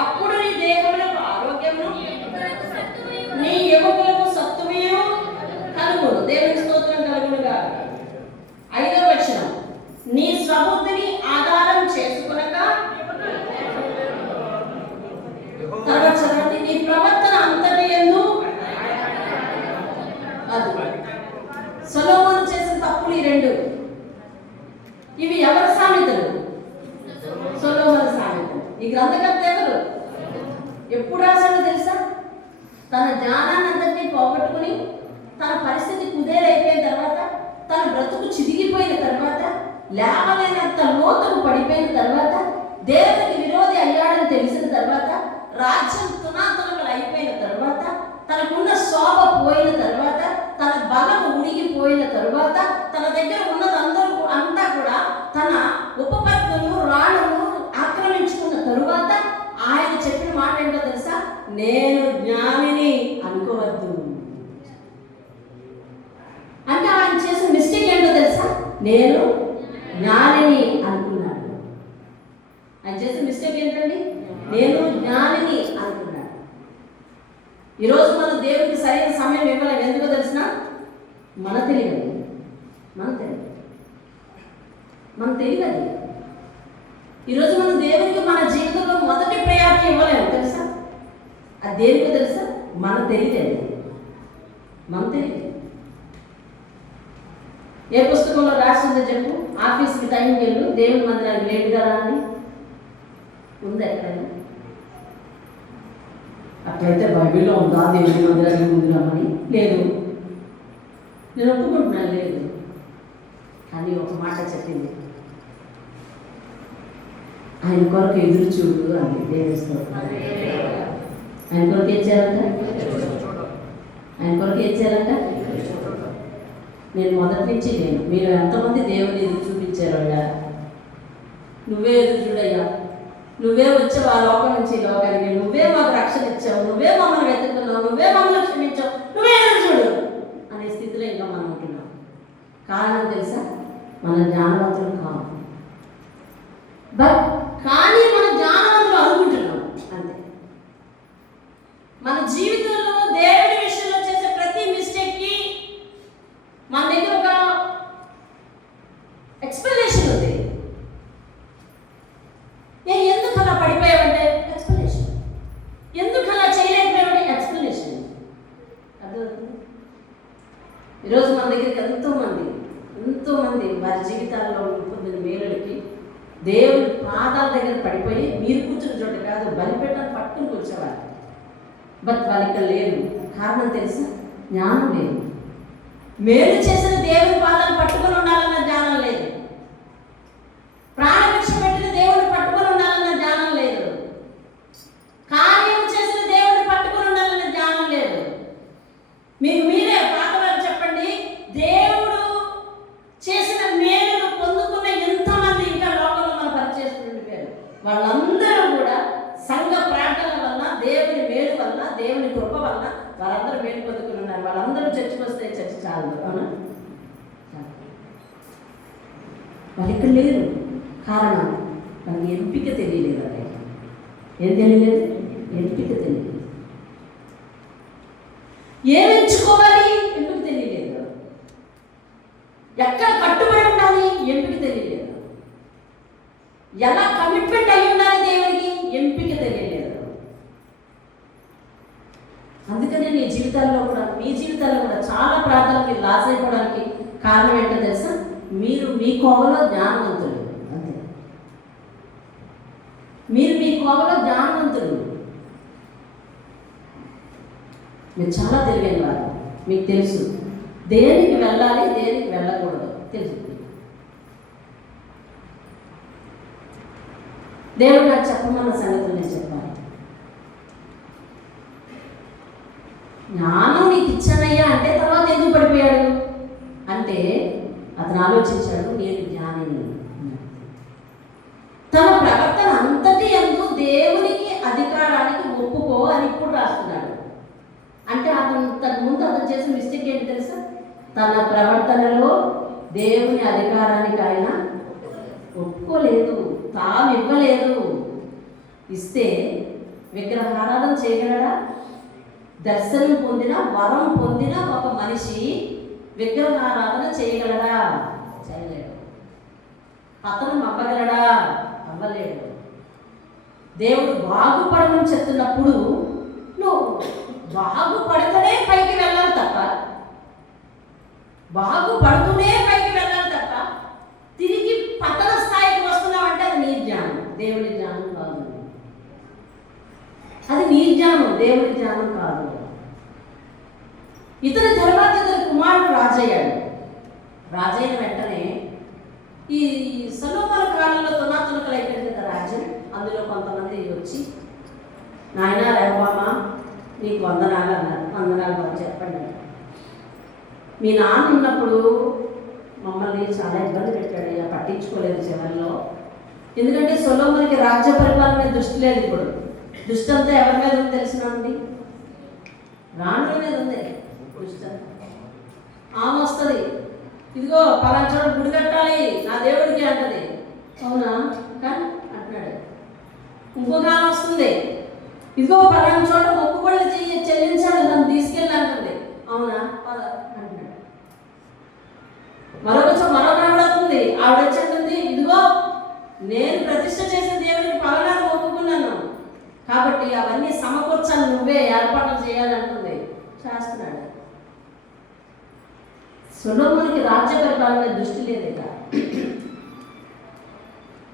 అప్పుడు నీ దేహమునకు ఆరోగ్యము, నీ ఎముకలకు సత్తువయు కలుగును. దేవుని స్తోత్రం కలుగునుగా. 5వ వచనం, నీ స్వబుద్ధిని ఆధారం చేసుకునక. తర్వాత చదవండి, నీ ప్రవర్తన అంతటి యందు. అది సొలొమోను చేసిన తప్పులు ఈ 2. ఇవి ఎవరి సామెతలు? సొలొమోను సామెతలు. ఈ గ్రంథకర్త ఎవరు? ఎప్పుడు రాశాడో తెలుసా? తన జ్ఞానాన్ని అంతటినీ పోగొట్టుకుని, తన పరిస్థితి కుదేలైపోయిన తర్వాత, తన బ్రతుకు చిరిగిపోయిన తర్వాత, లేవలేనంత లోతుకు పడిపోయిన తర్వాత, దేవునికి విరోధి అయ్యాడని తెలిసిన తర్వాత, రాజ్యం తునాతునకలు అయిపోయిన తర్వాత, తనకున్న శోభ పోయిన తర్వాత, తన బలం ఉడిగిపోయిన తర్వాత, తన దగ్గర ఉన్నదందరూ అంతా కూడా తన ఉపపత్నులు రాణులు ఆక్రమించుకున్న తరువాత ఆయన చెప్పిన మాట ఏంటో తెలుసా? నేను జ్ఞానిని అనుకోవద్దు. అంటే ఆయన చేసిన మిస్టేక్ ఏంటో తెలుసా? నేను జ్ఞానిని అనుకున్నాడు. ఆయన చేసిన మిస్టేక్ ఏంటండి? నేను జ్ఞానిని అనుకున్నాడు. ఈరోజు మనం దేవుడికి సరైన సమయం ఇవ్వలేము. ఎందుకో తెలిసిన? మన తెలియదు. ఈరోజు మనం దేవునికి మన జీవితంలో మొదటి ప్రయారిటీ ఇవ్వలేము. తెలుసా? అది దేనికో తెలుసా? మన తెలియదు. ఏ పుస్తకంలో రాసిందో చెప్పు. ఆఫీస్కి టైంకి వెళ్ళు, దేవుని మందిరానికి లేటుగా రాని ఉందా ఎక్కడైనా? అట్లయితే బైబిల్లో ఉందా దేవుని మందిరానికి ముందు రమ్మని? లేదు. నేను ఒప్పుకుంటున్నాను, లేదు. కానీ ఒక మాట చెప్పింది, ఆయన కొరకు ఎదురు చూడు అంది. దేవేశ్వరు ఆయన కొరకు ఏం చేయాలంట? నేను మొదటి నుంచి మీరు ఎంతమంది దేవుని ఎదురు చూపించారయ్యా? నువ్వే ఎదురు చూడయ్యా. నువ్వే వచ్చావు ఆ లోకం నుంచి ఈ లోకానికి, నువ్వే మాకు రక్షణ ఇచ్చావు, నువ్వే మమ్మల్ని వెతుకున్నావు, నువ్వే మమ్మల్ని క్షమించావు, నువ్వే చూడు అనే స్థితిలో ఇంకా మనం ఉంటున్నాం. కారణం తెలుసా? మన జ్ఞానవంతులు కావు. కానీ మన జ్ఞానవంతులు అనుకుంటున్నాం అంతే. మన జీవితంలో దేవుడి విషయంలో చేసే ప్రతి మిస్టేక్కి మన దగ్గర ఒక ఎక్స్ప్లెనేషన్ ఉంది. ఎందుకు అలా పడిపోయావంటే ఎక్స్ప్లెనేషన్, ఎందుకు అలా చేయలేకపోయావంటే ఎక్స్ప్లెనేషన్. అర్థమవుతుంది? ఈరోజు మన దగ్గరికి ఎంతోమంది వారి జీవితాల్లో పొందిన మేలులకి దేవుడి పాదాల దగ్గర పడిపోయి మీరు కూర్చున్న చోట కాదు బలిపీఠాన్ని పట్టుకుని కూర్చోవాలి. వాళ్ళు ఇక్కడ లేరు. కారణం తెలుసా? జ్ఞానం లేదు. మేలు చేసిన దేవుడి పాదాలు పట్టుకుని ఉండాలన్న జ్ఞానం లేదు. ప్రాణభిక్ష పెట్టిన దేవుడిని పట్టుకుని ఉండాలన్న జ్ఞానం లేదు. కార్యం చేసిన దేవుడిని పట్టుకుని ఉండాలన్న జ్ఞానం లేదు. మీకు మీరే పాతవారు చెప్పండి, దేవుడు చేసిన మేలును పొందుకున్న ఎంతమంది ఇంకా లోకంలో మన పరిచయం. వాళ్ళందరూ కూడా సంఘ ప్రార్థన వలన, దేవుని మేలు వలన, దేవుని కృప వలన వాళ్ళందరూ మేలు పొందుకుని ఉన్నారు. వాళ్ళందరూ చర్చకు వస్తే చర్చ చాలు. అవునా? వాళ్ళు ఇక్కడ లేరు. కారణం వాళ్ళకి ఎంపిక తెలియలేదు. అదే ఏం తెలియలేదు? ఎంపిక తెలియలేదు. ఏం ఎంచుకోవాలి? ఎంపిక తెలియలేదు. ఎక్కడ కట్టుబడి ఉండాలి? ఎంపిక తెలియలేదు. ఎలా కమిట్మెంట్ అయి ఉండాలి దేవునికి? ఎంపిక తెలియలేదు. అందుకనే నీ జీవితాల్లో కూడా, మీ జీవితాల్లో కూడా చాలా ప్రార్థనలు మీరు లాస్ అయిపోవడానికి కారణం ఏంటో తెలుసా? మీరు మీ కోవలో జ్ఞానవంతులు. అంతే, మీరు మీ కోవలో జ్ఞానవంతులు. మీరు చాలా తెలివైన వారు. మీకు తెలుసు దేనికి వెళ్ళాలి, దేనికి వెళ్ళకూడదు తెలుసు. దేవుడు నాకు చెప్పమన్న సంగతులు నేను చెప్పాలి. జ్ఞానం నీకు ఇచ్చానయ్యా అంటే తర్వాత ఎందుకు పడిపోయాడు అంటే అతను ఆలోచించాడు, నేను జ్ఞానిని. తన ప్రవర్తన అంతటి యందు దేవునికి అధికారానికి ఒప్పుకో అని ఇప్పుడు రాస్తున్నాడు. అంటే తన ముందు అతను చేసిన మిస్టేక్ ఏంటి తెలుసా? తన ప్రవర్తనలో దేవుని అధికారానికి ఆయన ఒప్పుకోలేదు, తాను ఇవ్వలేదు. ఇస్తే విగ్రహారాధన చేయగలడా? దర్శనం పొందిన, వరం పొందిన ఒక మనిషి విగ్రహారాధన చేయగలడా? చేయలేడు. అతను అవ్వగలడా? అవ్వలేడు. దేవుడు బాగుపడమని చెప్తున్నప్పుడు నువ్వు బాగుపడితేనే పైకి వెళ్ళాలి తప్ప, బాగుపడుతూనే పైకి వెళ్ళాలి తప్ప తిరిగి పతన స్థాయికి వస్తున్నావంటే అది నీ జ్ఞానం, దేవుడి జ్ఞానం కాదు. అది నీ జ్ఞానం, దేవుడి జ్ఞానం కాదు. ఇతని తర్వాత ఇతని కుమారుడు రాజయ్యాడు. రాజైన వెంటనే ఈ సొలొమోను కాలంలో తునాతునకలు అయిపోయింది కదా రాజ్యం. అందులో కొంతమంది వచ్చి, నాయన రెహబామా నీకు వందనాలు అన్నారు. వందనాలు బాబు చెప్పండి. మీ నాన్న ఉన్నప్పుడు మమ్మల్ని చాలా ఇబ్బంది పెట్టాడు, ఇలా పట్టించుకోలేదు చివరిలో. ఎందుకంటే సొలొమోనుకి రాజ్య పరిపాలన మీద దృష్టి లేదు. ఇప్పుడు దృష్టి అంతా ఎవరి మీద ఉంది తెలిసినండి? రాణుల మీద ఉంది దృష్టి. ఆమె వస్తుంది, ఇదిగో పలానా చోట గుడి కట్టాలి నా దేవుడికి అంటది. అవునా కానీ అంటున్నాడు. ఇంకొక ఆమె వస్తుంది, ఇదిగో పలానా చోట మొక్కుబడులు చెల్లించాలి నన్ను తీసుకెళ్ళి అంటుంది. అవునా అంటున్నాడు. మరొక ఆవిడ అవుతుంది, ఆవిడ వచ్చి అంటుంది, ఇదిగో నేను ప్రతిష్ఠ చేసిన దేవుడికి పలానా మొక్కుకున్నాను కాబట్టి అవన్నీ సమకూర్చాలి, నువ్వే ఏర్పాట్లు చేయాలంటుంది. చేస్తున్నాడు. సొలొమోనుకి రాజ్య పరిపాలన దృష్టి లేదుగా.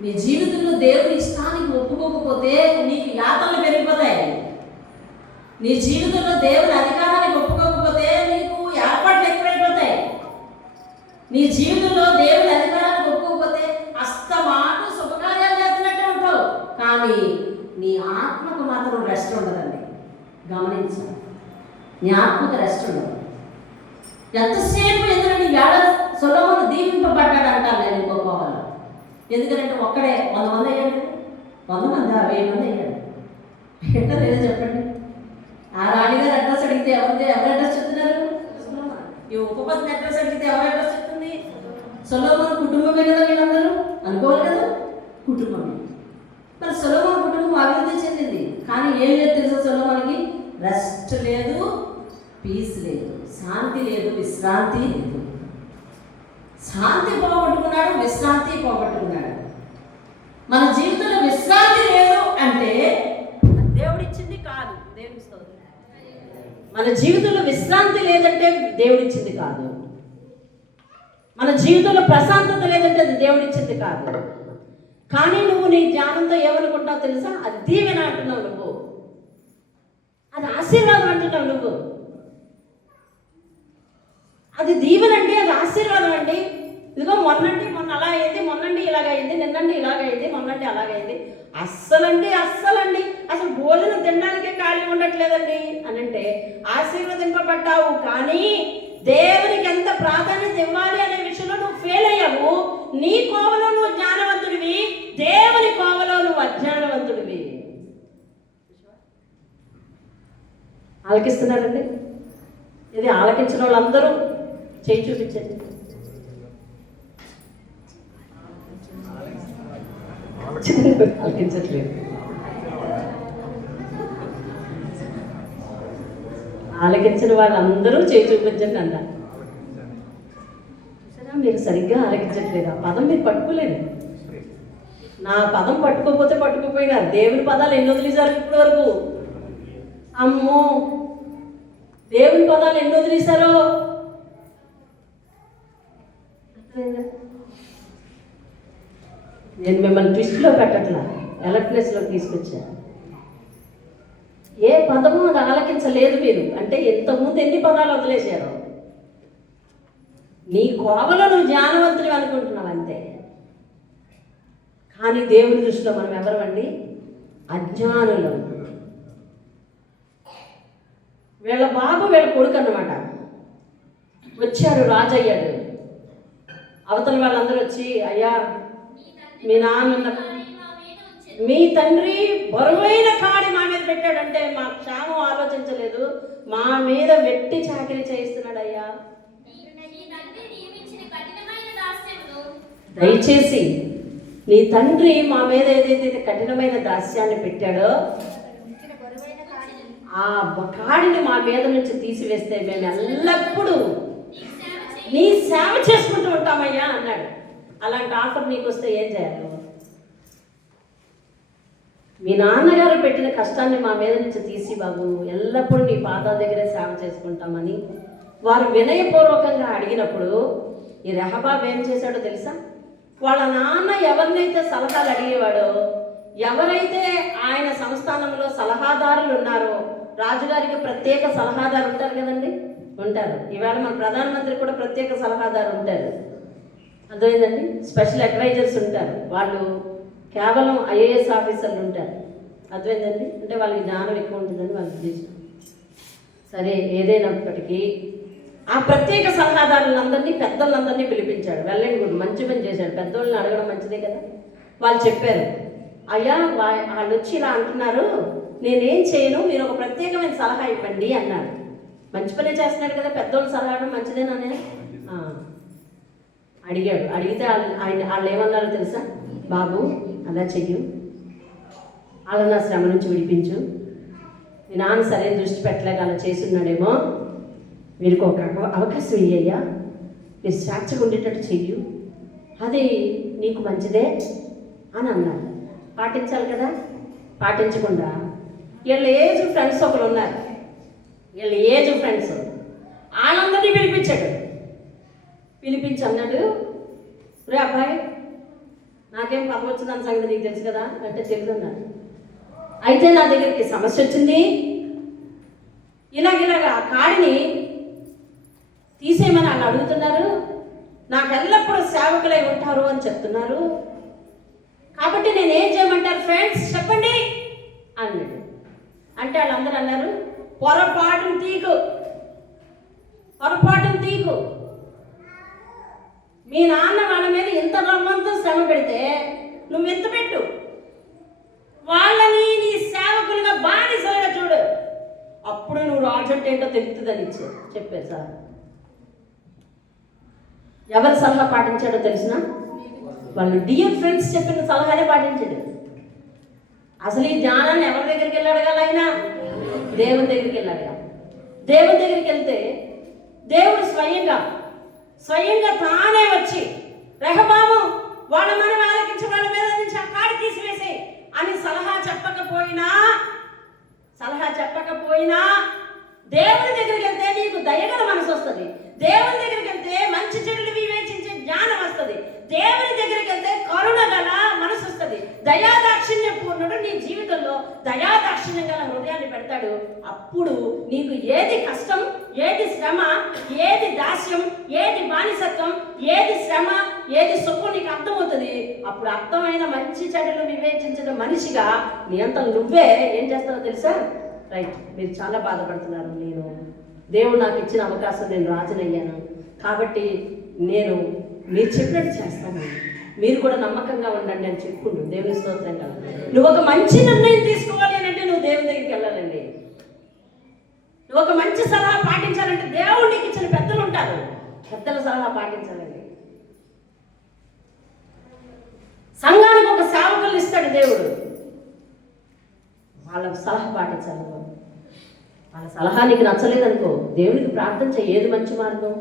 నీ జీవితంలో దేవుని ఇష్టానికి ఒప్పుకోకపోతే నీకు యాతనలు పెరిగిపోతాయి. నీ జీవితంలో దేవుని అధికారానికి ఒప్పుకోకపోతే నీకు ఏర్పాట్లు ఎక్కువైపోతాయి. నీ జీవితంలో దేవుని అధికారానికి ఒప్పుకోకపోతే అస్తమాటు శుభకార్యాలు చేస్తున్నట్టే ఉంటావు, కానీ నీ ఆత్మకు మాత్రం రెస్ట్ ఉండదండి. గమనించాలి, నీ ఆత్మకు రెస్ట్ ఉండదు. ఎంతసేపు ఎందుకంటే వేళ సొలొమోను దీవింపబడ్డాడు అంటాను నేను ఇంకో కోవలో. ఎందుకంటే ఒక్కడే 100 మంది అయ్యాడు. 100 మంది 1000 మంది అయ్యారు. ఏంటో లేదో చెప్పండి. ఆ రాణిగారు అడ్రస్ అడిగితే ఎవరు అడ్రస్ చెప్తున్నారు? ఈ ఉపపత్ని అడ్రస్ అడిగితే ఎవరు అడ్రస్ చెప్తుంది? సొలొమోను కుటుంబమే కదా వీళ్ళందరూ, అనుకోవాలి కదా, కుటుంబమే. మరి సొలొమోను కుటుంబం అభివృద్ధి చెందింది, కానీ ఏం లేదు తెలుసా? సొలొమోనుకి రెస్ట్ లేదు, పీస్ లేదు, శాంతి లేదు, విశ్రాంతి లేదు. శాంతి పోగొట్టుకున్నాడు, విశ్రాంతి పోగొట్టుకున్నాడు. మన జీవితంలో విశ్రాంతి లేదు అంటే దేవుడిచ్చింది కాదు. దేవుడికి స్తోత్రం. మన జీవితంలో విశ్రాంతి లేదంటే దేవుడిచ్చింది కాదు. మన జీవితంలో ప్రశాంతత లేదంటే అది దేవుడిచ్చింది కాదు. కానీ నువ్వు నీ జ్ఞానంతో ఏమనుకుంటావు తెలుసా? అది దీవెన అంటున్నావు నువ్వు, అది ఆశీర్వాదం అంటున్నావు నువ్వు. అది దీవెన అంటే అది ఆశీర్వాదం అండి. ఇదిగో మొన్న అలా అయింది, మొన్నండి ఇలాగైంది, నిన్నండి ఇలాగైంది, మొన్నండి అలాగైంది. అస్సలండి అసలు భోజనం తినడానికే ఖాళీ ఉండట్లేదండి అని అంటే ఆశీర్వదింపబడ్డావు, కానీ దేవునికి ఎంత ప్రాధాన్యత ఇవ్వాలి అనే విషయంలో నువ్వు ఫెయిల్ అయ్యావు. నీ కోవలో నువ్వు జ్ఞానవంతుడివి, దేవుని కోవలో నువ్వు అజ్ఞానవంతుడివి. ఆలకిస్తున్నారండి? ఇది ఆలకించిన వాళ్ళందరూ చేయి చూపించండి. ఆలకించట్లేదు. ఆలకించిన వాళ్ళందరూ చేయి చూపించండి అన్న. మీరు సరిగ్గా ఆలకించట్లేదు. ఆ పదం మీరు పట్టుకోలేదు. నా పదం పట్టుకోకపోతే పట్టుకోపోయినారు. దేవుని పదాలు ఎన్ని వదిలేశారు ఇప్పటి వరకు? అమ్మో, దేవుని పదాలు ఎన్ని వదిలేశారో. నేను మిమ్మల్ని ట్విస్ట్లో పెట్టట్లా, ఎలక్ట్నెస్లో తీసుకొచ్చాను. ఏ పదము అది ఆలకించలేదు మీరు అంటే ఇంతకుముందు ఎన్ని పదాలు వదిలేశారు. నీ కోవలో నువ్వు జ్ఞానవంతులు అనుకుంటున్నావు అంతే, కానీ దేవుని దృష్టిలో మనం ఎవరమండి? అజ్ఞానులు. వీళ్ళ బాబు వీళ్ళ కొడుకు అన్నమాట. వచ్చాడు, రాజు అయ్యాడు. అవతల వాళ్ళందరూ వచ్చి, అయ్యా మీ నాన్న, మీ తండ్రి బరువైన కాడి మా మీద పెట్టాడంటే మా క్షేమం ఆలోచించలేదు, మా మీద వెట్టి చాకరీ చేయిస్తున్నాడు. అయ్యా దయచేసి నీ తండ్రి మా మీద ఏదైతే కఠినమైన దాస్యాన్ని పెట్టాడో ఆ కాడిని మా మీద నుంచి తీసివేస్తే మేము ఎల్లప్పుడూ నీ సేవ చేసుకుంటూ ఉంటామయ్యా అన్నాడు. అలాంటి ఆఫర్ నీకు వస్తే ఏం చేయాలి? మీ నాన్నగారు పెట్టిన కష్టాన్ని మా మీద నుంచి తీసి బాబు ఎల్లప్పుడూ నీ పాదాల దగ్గరే సేవ చేసుకుంటామని వారు వినయపూర్వకంగా అడిగినప్పుడు ఈ రెహబాబు ఏం చేశాడో తెలుసా? వాళ్ళ నాన్న ఎవరినైతే సలహాలు అడిగేవాడో, ఎవరైతే ఆయన సంస్థానంలో సలహాదారులు ఉన్నారో, రాజుగారికి ప్రత్యేక సలహాదారు ఉంటారు కదండి, ఉంటారు. ఈవేళ మన ప్రధానమంత్రి కూడా ప్రత్యేక సలహాదారు ఉంటారు, అర్థమైందండి. స్పెషల్ అడ్వైజర్స్ ఉంటారు, వాళ్ళు కేవలం ఐఏఎస్ ఆఫీసర్లు ఉంటారు, అర్థమైందండి. అంటే వాళ్ళకి జ్ఞానం ఎక్కువ ఉంటుందని వాళ్ళ ఉద్దేశం. సరే, ఏదైనప్పటికీ ఆ ప్రత్యేక సలహాదారులందరినీ, పెద్దలందరినీ పిలిపించాడు. వెళ్ళండి గుడ్, మంచి పని చేశాడు. పెద్దోళ్ళని అడగడం మంచిదే కదా. వాళ్ళు చెప్పారు, అయ్యా వాళ్ళు వచ్చి ఇలా అంటున్నారు, నేనేం చేయను, మీరు ఒక ప్రత్యేకమైన సలహా ఇవ్వండి అన్నారు. మంచి పనే చేస్తున్నాడు కదా, పెద్దోళ్ళు సలహా ఇవ్వడం మంచిదేనా? అడిగాడు. అడిగితే వాళ్ళు ఏమన్నారో తెలుసా? బాబు అలా చెయ్యు, వాళ్ళని నా శ్రమ నుంచి విడిపించు. మీ నాన్న సరైన దృష్టి పెట్టలేక అలా చేస్తున్నాడేమో, మీరు ఒక అవకాశం ఇయ్యయ్యా, మీరు స్వేచ్ఛగా ఉండేటట్టు చెయ్యు, అది నీకు మంచిదే అని అన్నారు. పాటించాలి కదా. పాటించకుండా వీళ్ళ ఏజ్ ఫ్రెండ్స్ ఒకరు ఉన్నారు, వీళ్ళ ఏజ్ ఫ్రెండ్స్ వాళ్ళందరినీ పిలిపించాడు. పిలిపించి అన్నాడు, రే అబ్బాయి, నాకేం పదవి వచ్చిందని సంగతి నీకు తెలుసు కదా అంటే తెలుసు అన్నాడు. అయితే నా దగ్గరికి సమస్య వచ్చింది, ఇలాగ ఆ కాడిని తీసేయమని వాళ్ళు అడుగుతున్నారు, నాకు ఎల్లప్పుడూ సేవకులై ఉంటారు అని చెప్తున్నారు, కాబట్టి నేనేం చేయమంటారు ఫ్రెండ్స్ చెప్పండి అన్నాడు. అంటే వాళ్ళందరూ అన్నారు, పొరపాటును తీకు, మీ నాన్న వాళ్ళ మీద ఇంత రమ్మంతో శ్రమ పెడితే నువ్వు ఎంత పెట్టు, వాళ్ళని నీ సేవకులుగా బానిసలుగా చూడు, అప్పుడు నువ్వు రాజు అంటే ఏంటో తెలుస్తుందని చెప్పారు సార్. ఎవరి సలహా పాటించాడో తెలిసిన? వాళ్ళు డియర్ ఫ్రెండ్స్ చెప్పిన సలహానే పాటించాడు. అసలు ఈ జ్ఞానాన్ని ఎవరి దగ్గరికి వెళ్ళి అడగాలి? ఆయన దేవుని దగ్గరికి వెళ్ళి అడగాలి. దేవుని దగ్గరికి వెళ్తే దేవుడు స్వయంగా తానే వచ్చి, రెహబాము వాళ్ళ మనం ఆలకించి వాళ్ళ మీద నుంచి ఆ కాడి తీసివేసే అని సలహా చెప్పకపోయినా దేవుని దగ్గరికి వెళ్తే నీకు దయగల మనసు వస్తుంది. దేవుని దగ్గరికి వెళ్తే మంచి చెడులు వివేచించే జ్ఞానం వస్తుంది. దేవుని దగ్గరికి వెళ్తే కరుణ గల మనసు వస్తుంది. దయాదాక్షిణ్య పూర్ణుడు నీ జీవితంలో దయాదాక్షిణ్యం గల హృదయాన్ని పెడతాడు. అప్పుడు నీకు ఏది కష్టం, ఏది శ్రమ, ఏది దాస్యం, ఏది బానిసత్వం, ఏది శ్రమ, ఏది సుఖం నీకు అర్థమవుతుంది. అప్పుడు అర్థమైన మంచి చెడులు వివేచించిన మనిషిగా నీ అంత నువ్వే ఏం చేస్తావో తెలుసా? రైట్, మీరు చాలా బాధపడుతున్నారు. దేవుడు నాకు ఇచ్చిన అవకాశం, నేను రాజునయ్యాను కాబట్టి నేను మీరు చెప్పినట్టు చేస్తాను, మీరు కూడా నమ్మకంగా ఉండండి అని చెప్పుకుంటూ దేవుని స్తోత్రం కదా. నువ్వు ఒక మంచి నిర్ణయం తీసుకోవాలి అని అంటే నువ్వు దేవుని దగ్గరికి వెళ్ళాలండి. నువ్వు ఒక మంచి సలహా పాటించాలంటే దేవుడు నీకు ఇచ్చిన పెద్దలు ఉంటారు, పెద్దల సలహా పాటించాలండి. సంఘానికి ఒక సేవకులు ఇస్తాడు దేవుడు, వాళ్ళ సలహా పాటించాలి. వాళ్ళ సలహా నీకు నచ్చలేదనుకో, దేవునికి ప్రార్థన చేయి. ఏది మంచి మార్గం?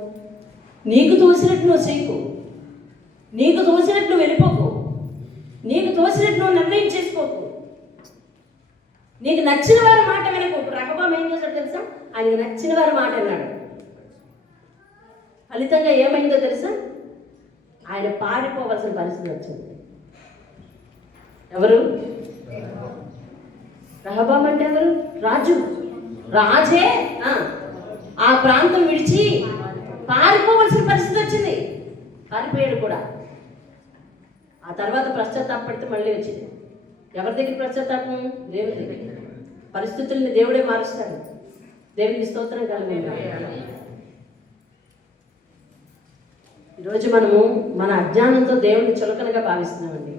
నీకు తోసినట్టు నువ్వు చేయకు, నీకు తోసినట్టు నువ్వు వెళ్ళిపోకు, నీకు తోసినట్టు నువ్వు నిర్ణయం చేసుకోకు, నీకు నచ్చిన వారి మాట వినకు. రెహబాము ఏం చేశాడు తెలుసా? ఆయనకు నచ్చిన వారి మాట విన్నాడు. ఫలితంగా ఏమైందో తెలుసా? ఆయన పారిపోవలసిన పరిస్థితి వచ్చింది. ఎవరు? రెహబాము అంటే ఎవరు? రాజే ఆ ప్రాంతం విడిచి పారిపోవలసిన పరిస్థితి వచ్చింది. పారిపోయాడు కూడా. ఆ తర్వాత పశ్చాత్తాపడితే మళ్ళీ వచ్చింది. ఎవరి దగ్గర పశ్చాత్తాపం? దేవుని దగ్గర. పరిస్థితుల్ని దేవుడే మారుస్తాడు. దేవునికి స్తోత్రం కలుగుతుంది. ఈరోజు మనము మన అజ్ఞానంతో దేవుని చులకనగా భావిస్తున్నామండి.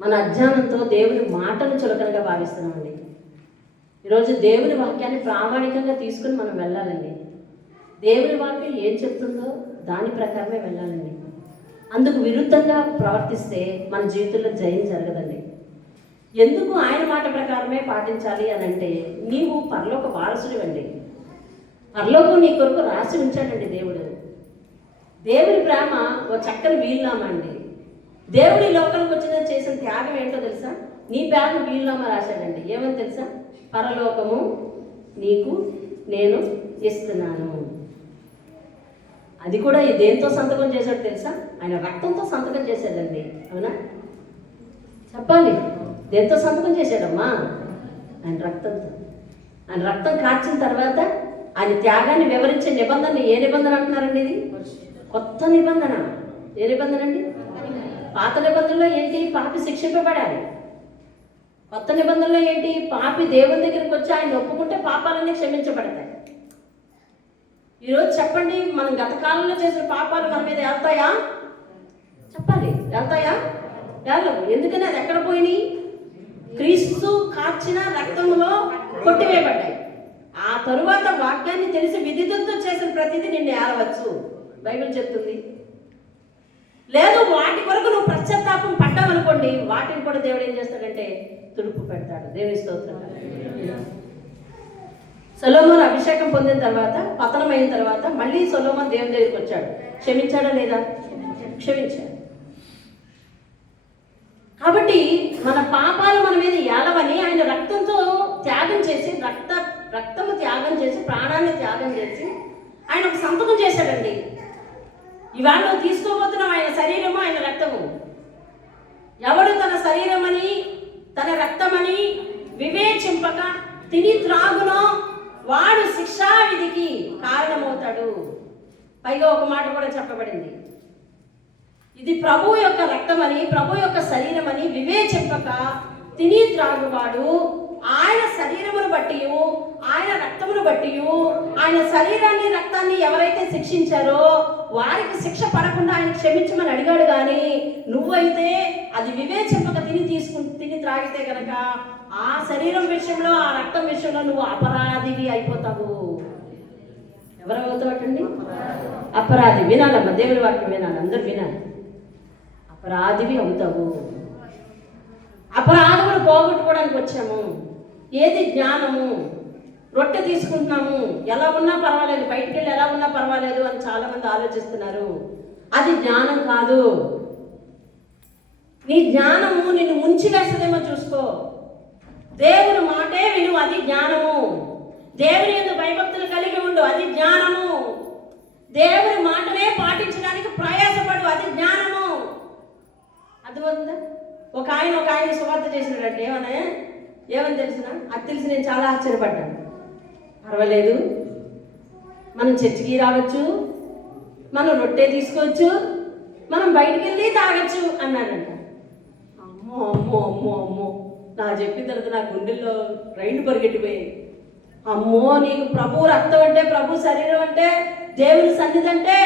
మన అజ్ఞానంతో దేవుని మాటను చులకనగా భావిస్తున్నామండి. ఈరోజు దేవుని వాక్యాన్ని ప్రామాణికంగా తీసుకుని మనం వెళ్ళాలండి. దేవుని వాక్యం ఏం చెప్తుందో దాని ప్రకారమే వెళ్ళాలండి. అందుకు విరుద్ధంగా ప్రవర్తిస్తే మన జీవితంలో జయం జరగదండి. ఎందుకు ఆయన మాట ప్రకారమే పాటించాలి అని అంటే, నీవు పరలోక వారసుడివండి. పరలోకం నీ కొరకు రాసి ఉంచాడండి దేవుడు. దేవుని ప్రేమ ఓ చక్కని వీలునామా అండి. దేవుడి లోకానికి వచ్చిన చేసిన త్యాగం ఏంటో తెలుసా? నీ పేరు వీలునామా రాశాడండి. ఏమని తెలుసా? పరలోకము నీకు నేను ఇస్తున్నాను. అది కూడా దేంతో సంతకం చేశాడు తెలుసా? ఆయన రక్తంతో సంతకం చేశాడండి. అవునా? చెప్పాలి, దేంతో సంతకం చేశాడమ్మా? ఆయన రక్తంతో. ఆయన రక్తం కార్చిన తర్వాత ఆయన త్యాగాన్ని వివరించే నిబంధన ఏ నిబంధన అంటున్నారండి? ఇది కొత్త నిబంధన. ఏ నిబంధన అండి? పాత నిబంధనలో ఏంటి? పాపి శిక్షింపబడాలి. కొత్త నిబంధనలో ఏంటి? పాపి దేవుని దగ్గరికి వచ్చి ఆయన ఒప్పుకుంటే పాపాలన్నీ క్షమించబడతాయి. ఈరోజు చెప్పండి, మనం గత కాలంలో చేసిన పాపాలు మన మీద వెళ్తాయా? చెప్పాలి, వెళ్తాయా? వెళ్ళవు. ఎందుకని అది ఎక్కడ పోయినాయి? క్రీస్తు కార్చిన రక్తంలో కొట్టివేయబడ్డాయి. ఆ తరువాత వాక్యాన్ని తెలిసి విధితో చేసిన ప్రతిదీ నిన్ను ఏలవచ్చు బైబిల్ చెప్తుంది. లేదు, వాటి కొరకు నువ్వు పశ్చాత్తాపం పడ్డావనుకోండి, వాటిని కూడా దేవుడు ఏం చేస్తాడంటే తుడుపు పెడతాడు. దేవుని స్తోత్రం. సొలొమోను అభిషేకం పొందిన తర్వాత, పతనమైన తర్వాత మళ్ళీ సొలొమోను దేవుని దగ్గరికి వచ్చాడు. క్షమించాడా లేదా? క్షమించాడు. కాబట్టి మన పాపాలు మన మీద ఏలవని ఆయన రక్తంతో త్యాగం చేసి, రక్తము త్యాగం చేసి, ప్రాణాన్ని త్యాగం చేసి ఆయన ఒక సంతకం చేశాడండి. ఇవాళ నువ్వు తీసుకోబోతున్నావు ఆయన శరీరము, ఆయన రక్తము. ఎవడు తన శరీరమని తన రక్తమని వివేచింపక తిని త్రాగునో వాడు శిక్షా విధికి కారణమవుతాడు. పైగా ఒక మాట కూడా చెప్పబడింది, ఇది ప్రభు యొక్క రక్తమని, ప్రభు యొక్క శరీరమని వివేచింపక తిని త్రాగువాడు ఆయన శరీరమును బట్టి ఆయన రక్తమును పాపములను బట్టి ఆయన శరీరాన్ని రక్తాన్ని ఎవరైతే శిక్షించారో వారికి శిక్ష పడకుండా ఆయన క్షమించమని అడిగాడు. కానీ నువ్వైతే అది వివేచింపక తిని త్రాగితే కనుక ఆ శరీరం విషయంలో, ఆ రక్తం విషయంలో నువ్వు అపరాధివి అయిపోతావు. ఎవరవుతావటండి? అపరాధి. వినాలమ్మా, దేవుడి వాక్యం వినాలి, అందరు వినాలి. అపరాధివి అవుతావు. అపరాధములు పోగొట్టుకోవడానికి వచ్చాము. ఏది జ్ఞానము? రొట్టె తీసుకుంటున్నాము, ఎలా ఉన్నా పర్వాలేదు, బయటికి వెళ్ళి ఎలా ఉన్నా పర్వాలేదు అని చాలా మంది ఆలోచిస్తున్నారు. అది జ్ఞానం కాదు. నీ జ్ఞానము నిన్ను ముంచి వేస్తుందేమో చూసుకో. దేవుని మాటే విను, అది జ్ఞానము. దేవుని యందు భయభక్తులు కలిగి ఉండు, అది జ్ఞానము. దేవుని మాటనే పాటించడానికి ప్రయాసపడు, అది జ్ఞానము. అర్థమవుతుందా? ఒక ఆయన సువార్త చేసినాడంటే ఏమని తెలిసిన? అది తెలిసి నేను చాలా ఆశ్చర్యపడ్డాను. పర్వాలేదు, మనం చర్చికి రావచ్చు, మనం రొట్టె తీసుకోవచ్చు, మనం బయటికి వెళ్ళి తాగొచ్చు అన్నాడంట. అమ్మో అమ్మో అమ్మో అమ్మో, నా చెప్పిన తర్వాత నా గుండెల్లో రైలు పరిగెట్టిపోయాయి. అమ్మో, నీకు ప్రభు రక్తం అంటే, ప్రభు శరీరం అంటే, దేవుని సన్నిధి అంటే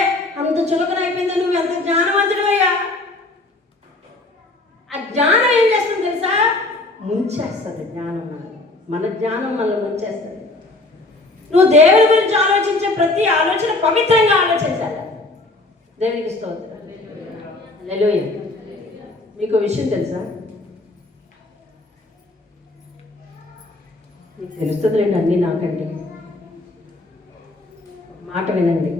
అంత చులకనైపోయిందా? నువ్వు ఎంత జ్ఞానవంతుడివయ్యా! ఆ జ్ఞానం ఏం చేస్తుంది తెలుసా? ముంచేస్తుంది. జ్ఞానం మన జ్ఞానం మనల్ని ముంచేస్తుంది. నువ్వు దేవుని గురించి ఆలోచించే ప్రతి ఆలోచన పవిత్రంగా ఆలోచించాలి. దేవునికి స్తోత్రం. హల్లెలూయా. మీకు విషయం తెలుసా? మీకు తెలుస్తుందిలేండి అన్నీ నాకంటే. మాట వినండి.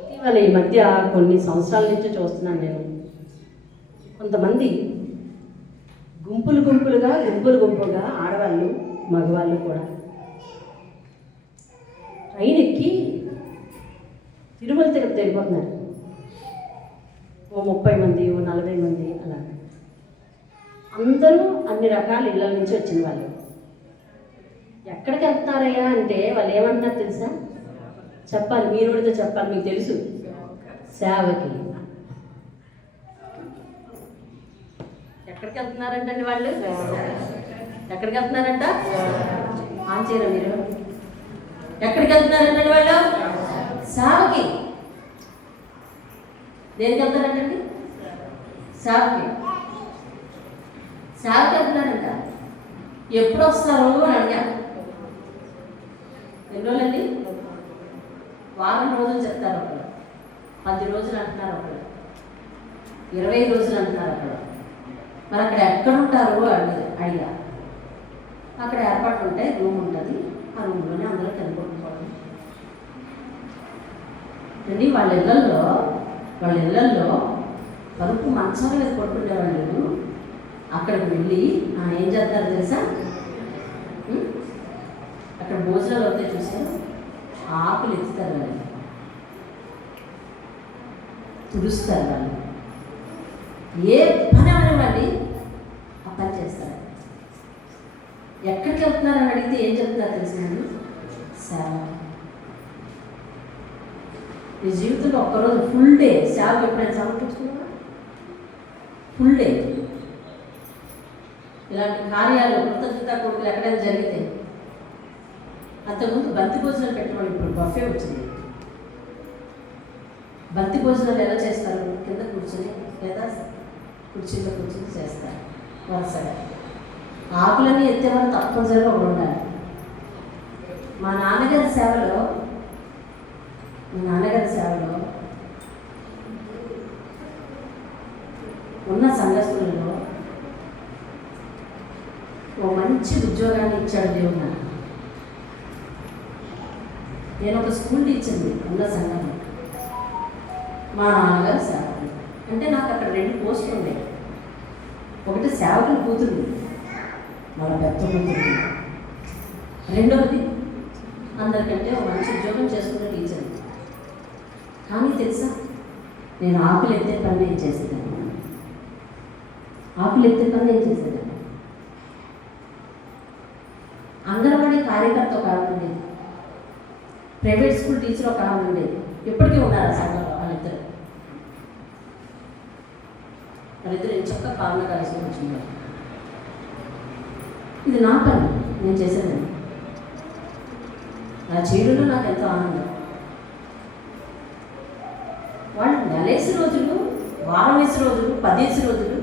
ఇటీవల ఈ మధ్య కొన్ని సంవత్సరాల నుంచి చూస్తున్నాను నేను, కొంతమంది గుంపులుగా ఆడవాళ్ళు మగవాళ్ళు కూడా ట్రైన్ ఎక్కి తిరుమల తిరుపతి వెళ్ళిపోతున్నారు. ఓ 30 మంది, ఓ 40 మంది అలా. అందరూ అన్ని రకాల ఇళ్ళ నుంచి వచ్చిన వాళ్ళు. ఎక్కడికి వెళ్తున్నారయ్యా అంటే వాళ్ళు ఏమంటున్నారు తెలుసా? చెప్పాలి, మీరు చెప్పాలి, మీకు తెలుసు. సేవకి. ఎక్కడికి వెళ్తున్నారంటండి వాళ్ళు? ఎక్కడికి వెళ్తున్నారంట? ఆంచేరా మీరు? ఎక్కడికి వెళ్తున్నారంటండి వాళ్ళు? సేవకి. దేనికి వెళ్తారంటండి? సేవకి. సేవకి వెళ్తున్నారంట. ఎప్పుడు వస్తారు అని అడిగాను. ఎన్ని రోజులండి? వారం రోజులు చెప్తారు ఒకరు, 10 రోజులు అంటున్నారు ఒకరు, 20 రోజులు అంటున్నారు అక్కడ. మరి అక్కడ ఎక్కడ ఉంటారు అడిగా. అక్కడ ఏర్పాటు ఉంటాయి, రూమ్ ఉంటుంది, ఆ రూమ్లోనే అందరూ కనుక్కోవడం. కానీ వాళ్ళ ఇళ్ళల్లో పరుపు మంచాల మీద పడుకునే వాళ్ళు అక్కడికి వెళ్ళి ఏం చేస్తారు తెలుసా? అక్కడ భోజనాలు అవుతాయి చూసారు, ఆకులు ఎత్తుతారు వాళ్ళు, తుడుస్తారు వాళ్ళు, ఏ పని అవనివ్వండి ఆ పని చేస్తారు. ఎక్కడికి వెళ్తున్నారని అడిగితే ఏం చెప్తారు తెలిసిందండి? సేవ. మీ జీవితంలో ఒక్కరోజు ఫుల్ డే సేవకు ఎప్పుడైనా సమర్పించుకున్నారా? Full day. ఇలాంటి కార్యాలు కృతజ్ఞత కొడుకులు ఎక్కడైనా జరిగితే, అంతకుముందు బంతి భోజనాలు పెట్టమని, ఇప్పుడు బఫే వచ్చింది. బంతి భోజనాలు ఎలా చేస్తారు? కింద కూర్చొని లేదా కుర్చీలో కూర్చొని చేస్తారు వరుసగా. ఆకులన్నీ ఎత్తేవాళ్ళు తప్పనిసరిగా ఒకడు ఉండాలి. మా నాన్నగారి సేవలో ఉన్న సంఘస్థులలో ఓ మంచి ఉద్యోగాన్ని ఇచ్చాడు దేవుడు నాకు. నేను ఒక స్కూల్ టీచర్ని ఉన్న సంఘంలో. మా నాన్నగారు సేవకులు అంటే నాకు అక్కడ 2 పోస్టులు ఉన్నాయి. ఒకటి సేవకులు కూతురు, మన పెద్ద కూతురు. రెండవది అందరికంటే ఒక మంచి ఉద్యోగం చేసుకున్న టీచర్. కానీ తెలుసా, నేను ఆకులు ఎత్తే పని నేను చేసేదాన్ని. అంగన్వాడీ కార్యకర్త ఒక ఆవిడ ఉండేది, ప్రైవేట్ స్కూల్ టీచర్ ఒక ఆవిడ ఉండేది. ఇప్పటికీ ఉన్నారు ఆ సంఘంలో వాళ్ళిద్దరు చక్కగా పాలన కలిసి వచ్చింది. ఇది నా పని, నేను చేసేదాన్ని. నా చేయడంలో నాకు ఎంతో ఆనందం. వాళ్ళు నెలేసి రోజులు, వారం వేసి రోజులు, 10 రోజులు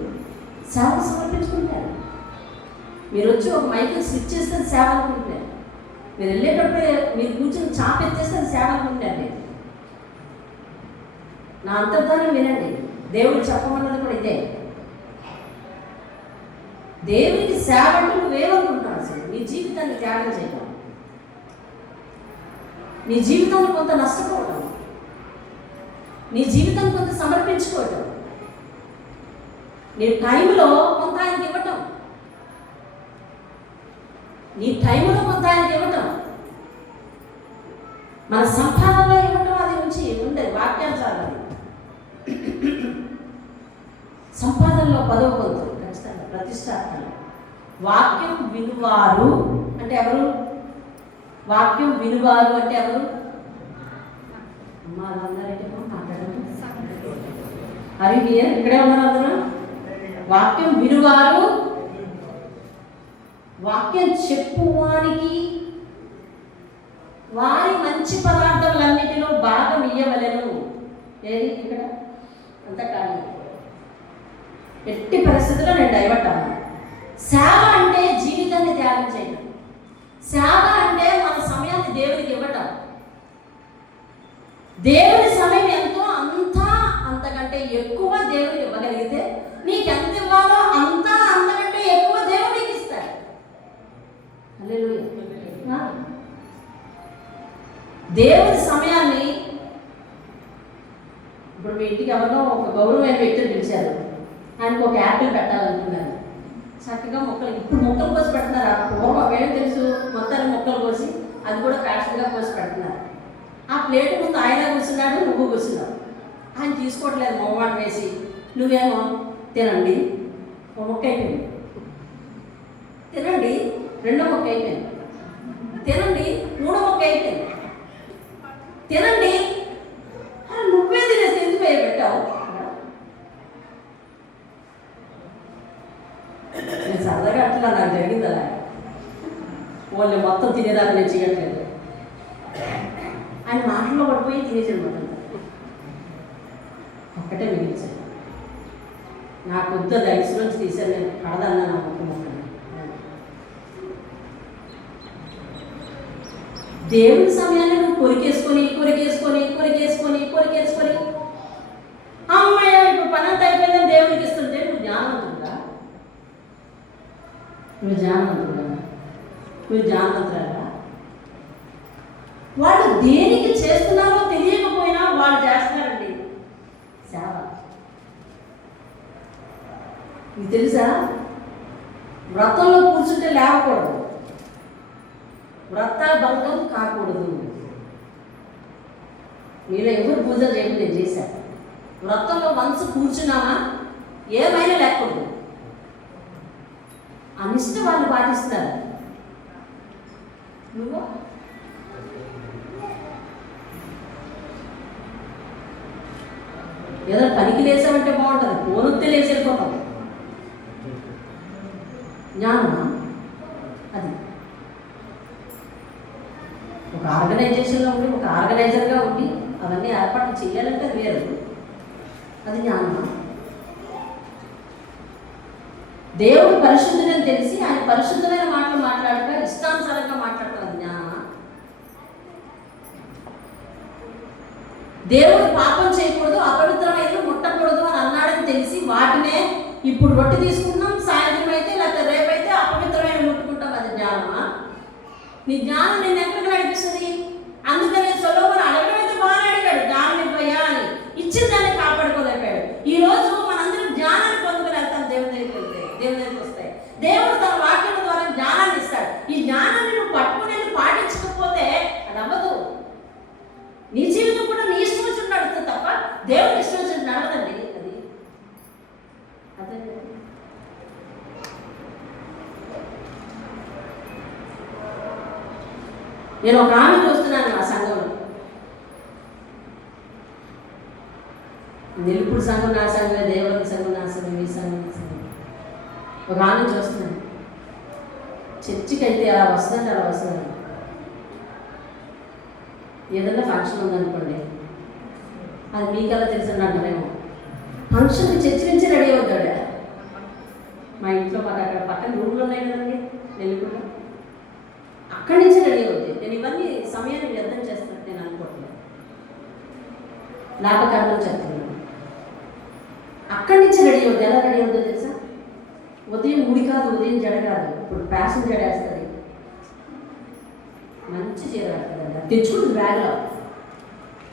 సేవలు సమర్పించుకుంటారు. మీరు వచ్చి ఒక మైకి స్విచ్ చేస్తే సేవ అనుకుంటారు. మీరు వెళ్ళేటప్పుడే మీరు కూర్చొని చాపెత్తేస్తే అది సేవ అనుకుంటారు. నా అంతర్ధానం వినండి, దేవుడు చెప్పమన్నది కూడా ఇదే. దేవునికి సేవ అంటే నువ్వేమనుకుంటావు? అసలు నీ జీవితాన్ని త్యాగం చేయడం, నీ జీవితాన్ని కొంత నష్టపోవడం, నీ జీవితాన్ని కొంత సమర్పించుకోవటం, నీ టైంలో కొంత ఆయనకి ఇవ్వటం, నీ టైంలో కొంత ఆయనకి ఇవ్వటం, మన సంపాదనలో ఇవ్వటం, అది ఉంచి ఉండేది వాక్యానుసారం. సంపాదనలో 10వ వంతు ఖచ్చితంగా ప్రతిష్టాత్మక. వాక్యం వినువారు అంటే ఎవరు? వాక్యం వినువారు అంటే ఎవరు? అమ్మా అందరైతే మాట్లాడండి. అవి ఇక్కడే ఉన్నారు అందరూ. వాక్యం వినువారు, వాక్యం చెప్పువానికి వారి మంచి పదార్థములన్నిటిలో భాగం ఇయ్యవలెను. ఏది ఇక్కడ అంత ఖాళీ. ఎట్టి పరిస్థితుల్లో నేను డైవర్ట్ అవ్వాలి. సేవ అంటే జీవితాన్ని త్యాగం చేయడం. సేవ అంటే మన సమయాన్ని దేవునికి ఇవ్వటం. దేవుని సమయం ఎంతో అంతకంటే ఎక్కువ దేవునికి ఇవ్వగలిగితే నీకెంత ఇవ్వాలో అంతకంటే ఎక్కువ దేవునికి ఇస్తాడు. హల్లెలూయా. దేవుని సమయాన్ని ఇప్పుడు మీ ఇంటికి ఎవరో ఒక గౌరవమైన వ్యక్తిని పిలిచారు, ఆయనకు ఒక యాపిల్ పెట్టాలనుకున్నారు. చక్కగా ఇప్పుడు మొక్కలు కోసి పెడుతున్నారు. పూర్వం ఏం తెలుసు, మొత్తాన్ని మొక్కలు కోసి అది కూడా ప్యాషన్గా కోసి పెడుతున్నారు. ఆ ప్లేట్ ముందు ఆయన కూర్చున్నాడు, నువ్వు కూర్చున్నావు. ఆయన తీసుకోవట్లేదు, మొహమాట వేసి. నువ్వేమో తినండి, ఒక మొక్క అయిపోయింది, తినండి, 2వ మొక్క అయిపోయింది, తినండి, 3వ మొక్క అయిపోయింది, తినండి. నువ్వే తినేసి ఎందుకు పెట్టావు? నేను సరదాగా అట్లా నాకు జరిగింది. అలా వాళ్ళు మొత్తం తినేదాకా నేను చేయట్లేదు. ఆయన మాటల్లో పడిపోయి తినేసాడు మొత్తం. ఒక్కటే మిగిల్చాను. నా కొద్ది ఐస్ నుంచి తీసాను. నేను కడదన్నా నా మొక్కని. దేవుని సమయాన్ని నువ్వు కొరికేసుకొని అమ్మాయి ఇప్పుడు పని అంతా అయిపోయిందని దేవునికి ఇస్తుంటే నువ్వు జ్ఞానవంతుడా? నువ్వు జ్ఞానవంతురా? వాళ్ళు దేనికి చేస్తున్నారో తెలియకపోయినా వాళ్ళు చేస్తున్నారండి సేవ. మీకు తెలుసా, వ్రతంలో కూర్చుంటే లేవకూడదు, వ్రత భంగం కాకూడదు. మీలో ఎవరు పూజ చేయడం నేను చేశాను. వ్రతంలో మనసు కూర్చున్నామా ఏమైనా లేకూడదు. ఆ నిష్ట వాళ్ళు పాటిస్తారు. నువ్వు ఏదో పనికి లేసామంటే బాగుంటుంది, పోనొత్తే లేచి వెళ్ళిపోతాం. జ్ఞానమా అది? ఒక ఆర్గనైజేషన్లో ఉండి, ఒక ఆర్గనైజర్గా ఉండి అవన్నీ ఏర్పాట్లు చేయాలంటే వేరు. అది జ్ఞానమా? దేవుడు పరిశుద్ధులని తెలిసి ఆయన పరిశుద్ధమైన మాటలు మాట్లాడక ఇష్టానుసారంగా మాట్లాడతారు. జ్ఞానమా? దేవుడు పాపం చేయకూడదు, అపవిత్రమైన ముట్టకూడదు అని అన్నాడని తెలిసి వాటినే ఇప్పుడు రొట్టె తీసుకున్నాం, సాయంత్రం అయితే లేకపోతే రేపైతే అపవిత్రమైన ముట్టుకుంటాం. అది జ్ఞానమా? నీ జ్ఞానం నేను ఎక్కడికి నడిపిస్తుంది? అందుకనే సొలొమోను అడగడమైతే బాగా అడిగాడు, జ్ఞానం ఇవ్వయా అని. ఇచ్చిన దాన్ని కాపాడుకోలేపాడు. ఈరోజు మనందరం జ్ఞానాన్ని పొందుకుని వెళ్తాం. దేవుని దగ్గరికి వస్తాయి. దేవుడు తన వాక్యం ద్వారా జ్ఞానాన్ని ఇస్తాడు. ఈ జ్ఞానాన్ని నువ్వు పట్టుకుని పాటించకపోతే అది అవ్వదు. నీ జీవితం కూడా నీ ఇష్టం వచ్చి నడుస్తుంది తప్ప దేవుని ఇష్టం వచ్చి నడవదండి. అది అదే. నేను ఒక ఆమె చూస్తున్నాను ఆ సంఘంలో. నిలుపుడు సంఘం నా సంఘం, దేవుని సంఘం నా సంఘం, ఈ సంఘం ఒక ఆమె చూస్తున్నాను. చర్చికి అయితే అలా వస్తుందంటే అలా వస్తుంది. ఏదన్నా ఫంక్షన్ ఉందనుకోండి, అది మీకు ఎలా తెలుసండి అంటారేమో. ఫంక్షన్కి చర్చి నుంచి రెడీ అవుతాడు. మా ఇంట్లో మాకు అక్కడ పక్కన రూమ్లు ఉన్నాయి కదండి నెల్లూరులో, అక్కడి నుంచి రెడీ అవుతాయి. నేను ఇవన్నీ సమయాన్ని వ్యర్థం చేస్తున్నట్టు నేను అనుకోవట్లేదు, లాభకారణం చెప్తున్నాను. అక్కడి నుంచి రెడీ అవుతుంది. ఎలా రెడీ అవుతుందో తెలుసా? ఉదయం ముడి కాదు, ఉదయం జడ కాదు, ఇప్పుడు ఫ్యాషన్ జడ వేస్తుంది, మంచి చీర కడుతుంది, తెచ్చుకుంటుంది బ్యాగ్లో.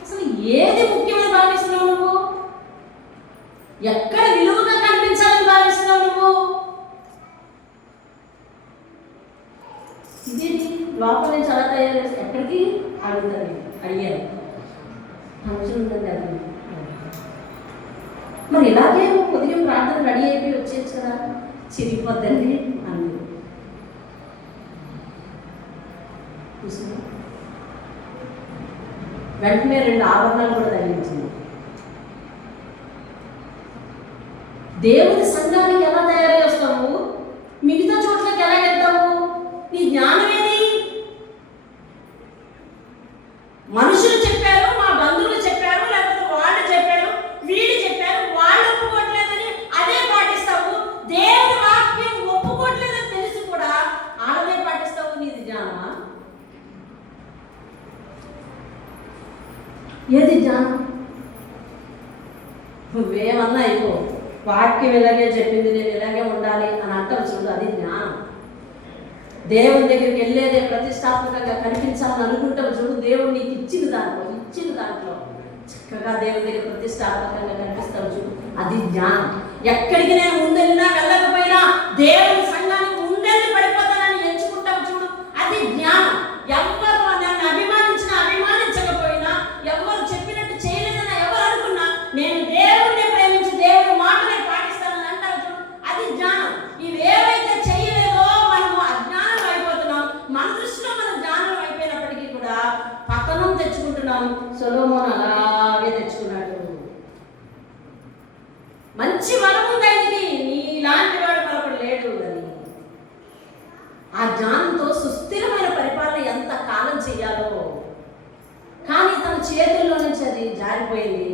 అసలు ఏది ముఖ్యమని భావిస్తున్నావు నువ్వు? ఎక్కడ విలువగా కనిపించాలని భావిస్తున్నావు నువ్వు? ఇదేంటి లోపల నుంచి అలా తయారు చేసి ఎక్కడికి అడుగుతాను, అడిగాను ఫంక్షన్ ఉందండి అది. మరి ఇలాగే ఉదయం ప్రార్థన రెడీ అయిపోయి వచ్చేది కదా, చిరిగిపోద్దండి అంది. వెంటనే 2 ఆభరణాలు కూడా తగిలించింది. దేవుని సంఘానికి ఎలా తయారు చేస్తావు? మిగతా చోట్లకి ఎలా వెళ్తావు? నీ జ్ఞానం ఏది? మనుషులు చెప్పారు, మా బంధువులు చెప్పారు, లేకపోతే వాళ్ళు చెప్పారు, వీళ్ళు చెప్పారు, వాళ్ళు ఒప్పుకోవట్లేదని అదే పాటిస్తావు. దేవుని వాక్యం ఒప్పుకోవట్లేదని తెలిసి కూడా ఆడదే పాటిస్తావు. నీది జ్ఞానమా? ఏది జ్ఞానం? నువ్వేమన్నా అయిపో, వాక్యం ఇలాగే చెప్పింది, నేను ఇలాగే ఉండాలి అని అంటావు చూడు, అది జ్ఞానం. దేవుని దగ్గరికి వెళ్ళేదే ప్రతిష్టాత్మకంగా కనిపించాలని అనుకుంటావు చూడు, దేవుడు నీకు ఇచ్చిన దాంట్లో చక్కగా దేవుని దగ్గర ప్రతిష్టాత్మకంగా కనిపిస్తావు చూడు, అది జ్ఞానం. ఎక్కడికి నేను ముందెళ్ళినా వెళ్ళకపోయినా దేవుని సంఘానికి ముందెళ్ళి పడిపోతానని ఎంచుకుంటావు చూడు, అది జ్ఞానం. ఎవరు నన్ను అభిమానించినా అభిమానించకపోయినా, ఎవరు చెప్పినట్టు చేయలేదని ఎవరు అనుకున్నా, నేను దేవుణ్ణి ప్రేమించి దేవుని మాటనే పాటిస్తానని అంటావు చూడు, అది జ్ఞానం. ఇవేవైతే చేయలేదో మనము అజ్ఞానం అయిపోతున్నాం. మన దృష్టిలో మనం జ్ఞానం అయిపోయినప్పటికీ కూడా పతనం తెచ్చుకుంటున్నాం. సొలొమోను అలాగే తెచ్చుకున్నాడు. మంచి వరం ఉంది ఆయనకి, నీలాంటి వాడు మరొకడు లేడు అని. ఆ జ్ఞానంతో సుస్థిరమైన పరిపాలన ఎంత కాలం చెయ్యాలో, కానీ తన చేతుల్లో నుంచి అది జారిపోయింది.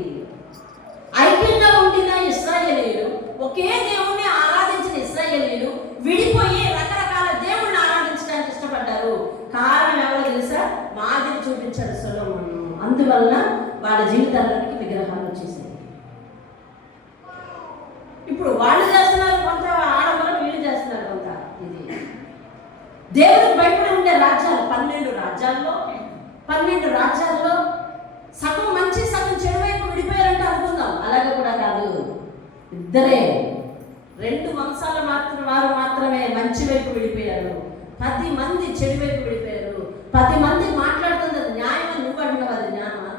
ఐక్యంగా ఉండిన ఇశ్రాయేలీయులు, ఒకే దేవుణ్ణి ఆరాధించిన ఇశ్రాయేలీయులు విడిపోయి రకరకాల దేవుణ్ణి ఆరాధించడానికి ఇష్టపడ్డారు. కారణం ఎవరో తెలుసా? మాదిరి చూపించాడు సొలొమోను. అందువలన వాళ్ళ జీవితాలకి విగ్రహాలు వచ్చేసాయి. ఇప్పుడు వాళ్ళు చేస్తున్నారు కొంత ఆడంబరం, వీళ్ళు చేస్తున్నారు కొంత. ఇది దేవుడికి భయపడి ఉండే రాజ్యాలు 12 రాజ్యాల్లో సగం మంచి సగం చెడు వైపు విడిపోయారంటే అనుకుందాం. అలాగే కూడా కాదు, ఇద్దరే 2 వంశాల వారు మాత్రమే మంచి వైపు విడిపోయారు. 10 మంది చెడు వైపు విడిపోయారు. 10 మంది మాట్లాడుతుంది అది న్యాయమా? నువ్వు అంటున్నావు అది జ్ఞానమా?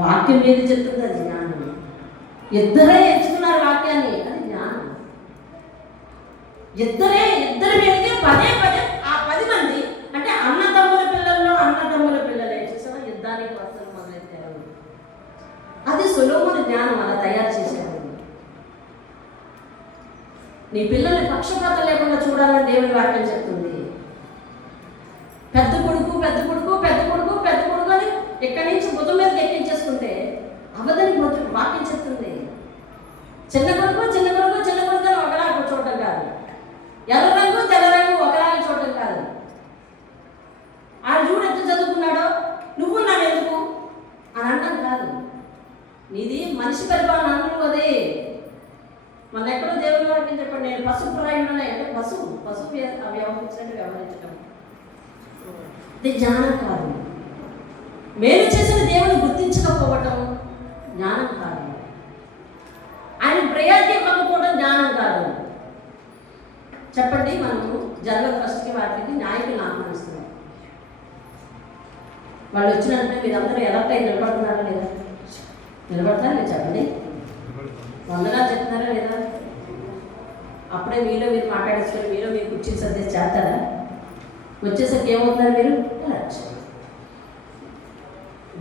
వాక్యం ఏది చెప్తుంది అది జ్ఞానం. ఇద్దరే ఎంచుకున్నారు వాక్యాన్ని, అది జ్ఞానం. ఇద్దరి మీదకి పదే ఆ 10 మంది అంటే అన్నదమ్ముల పిల్లలే చూసావా, యుద్ధానికి వస్తారు మొదలెట్టారు. అది సొలొమోను జ్ఞానం, అలా తయారు చేశారు. నీ పిల్లల్ని పక్షపాతం లేకుండా చూడాలని దేవుని వాక్యం చెప్తుంది. పెద్ద కొడుకు అని ఇక్కడి నుంచి భుజం మీదకి ఎక్కించేసుకుంటే అవదని వాక్యం చెప్తుంది. చిన్న కొడుకు అని ఒకలా చూడటం కాదు, ఎర్ర రంగు తెల్ల రంగు ఒకలాగా చూడటం కాదు. ఆడు చూడు ఎంత చదువుకున్నాడో, నువ్వు నావెందుకు అని అంటాం కాదు. నీది మనిషి పరిపాలన అన్నం అదే. మన ఎక్కడో దేవుని వాక్యం చెప్పండి, నేను పశువు ప్రాయుడున్నాయి అంటే పశువు వ్యవహరించినట్టు వ్యవహరించడం ఇది జ్ఞానం కాదు. మేలు చేసిన దేవుని గుర్తించకపోవటం జ్ఞానం కాదు. ఆయన ప్రయారిటీ ఇవ్వకపోవడం జ్ఞానం కాదు. చెప్పండి, మనము జనవరి 1కి వాటికి నాయకులను ఆహ్వానిస్తున్నాం. వాళ్ళు వచ్చినంటే మీరందరూ ఎలక్ట్ అయి నిలబడుతున్నారా లేదా? నిలబడతారా లేదా? చెప్పండి, వందగా చెప్తున్నారా లేదా? అప్పుడే మీరు మాట్లాడేసుకొని మీరు కుర్చీలు సర్దేసి చేస్తారా? వచ్చేసరికి ఏమవుతున్నారు మీరు?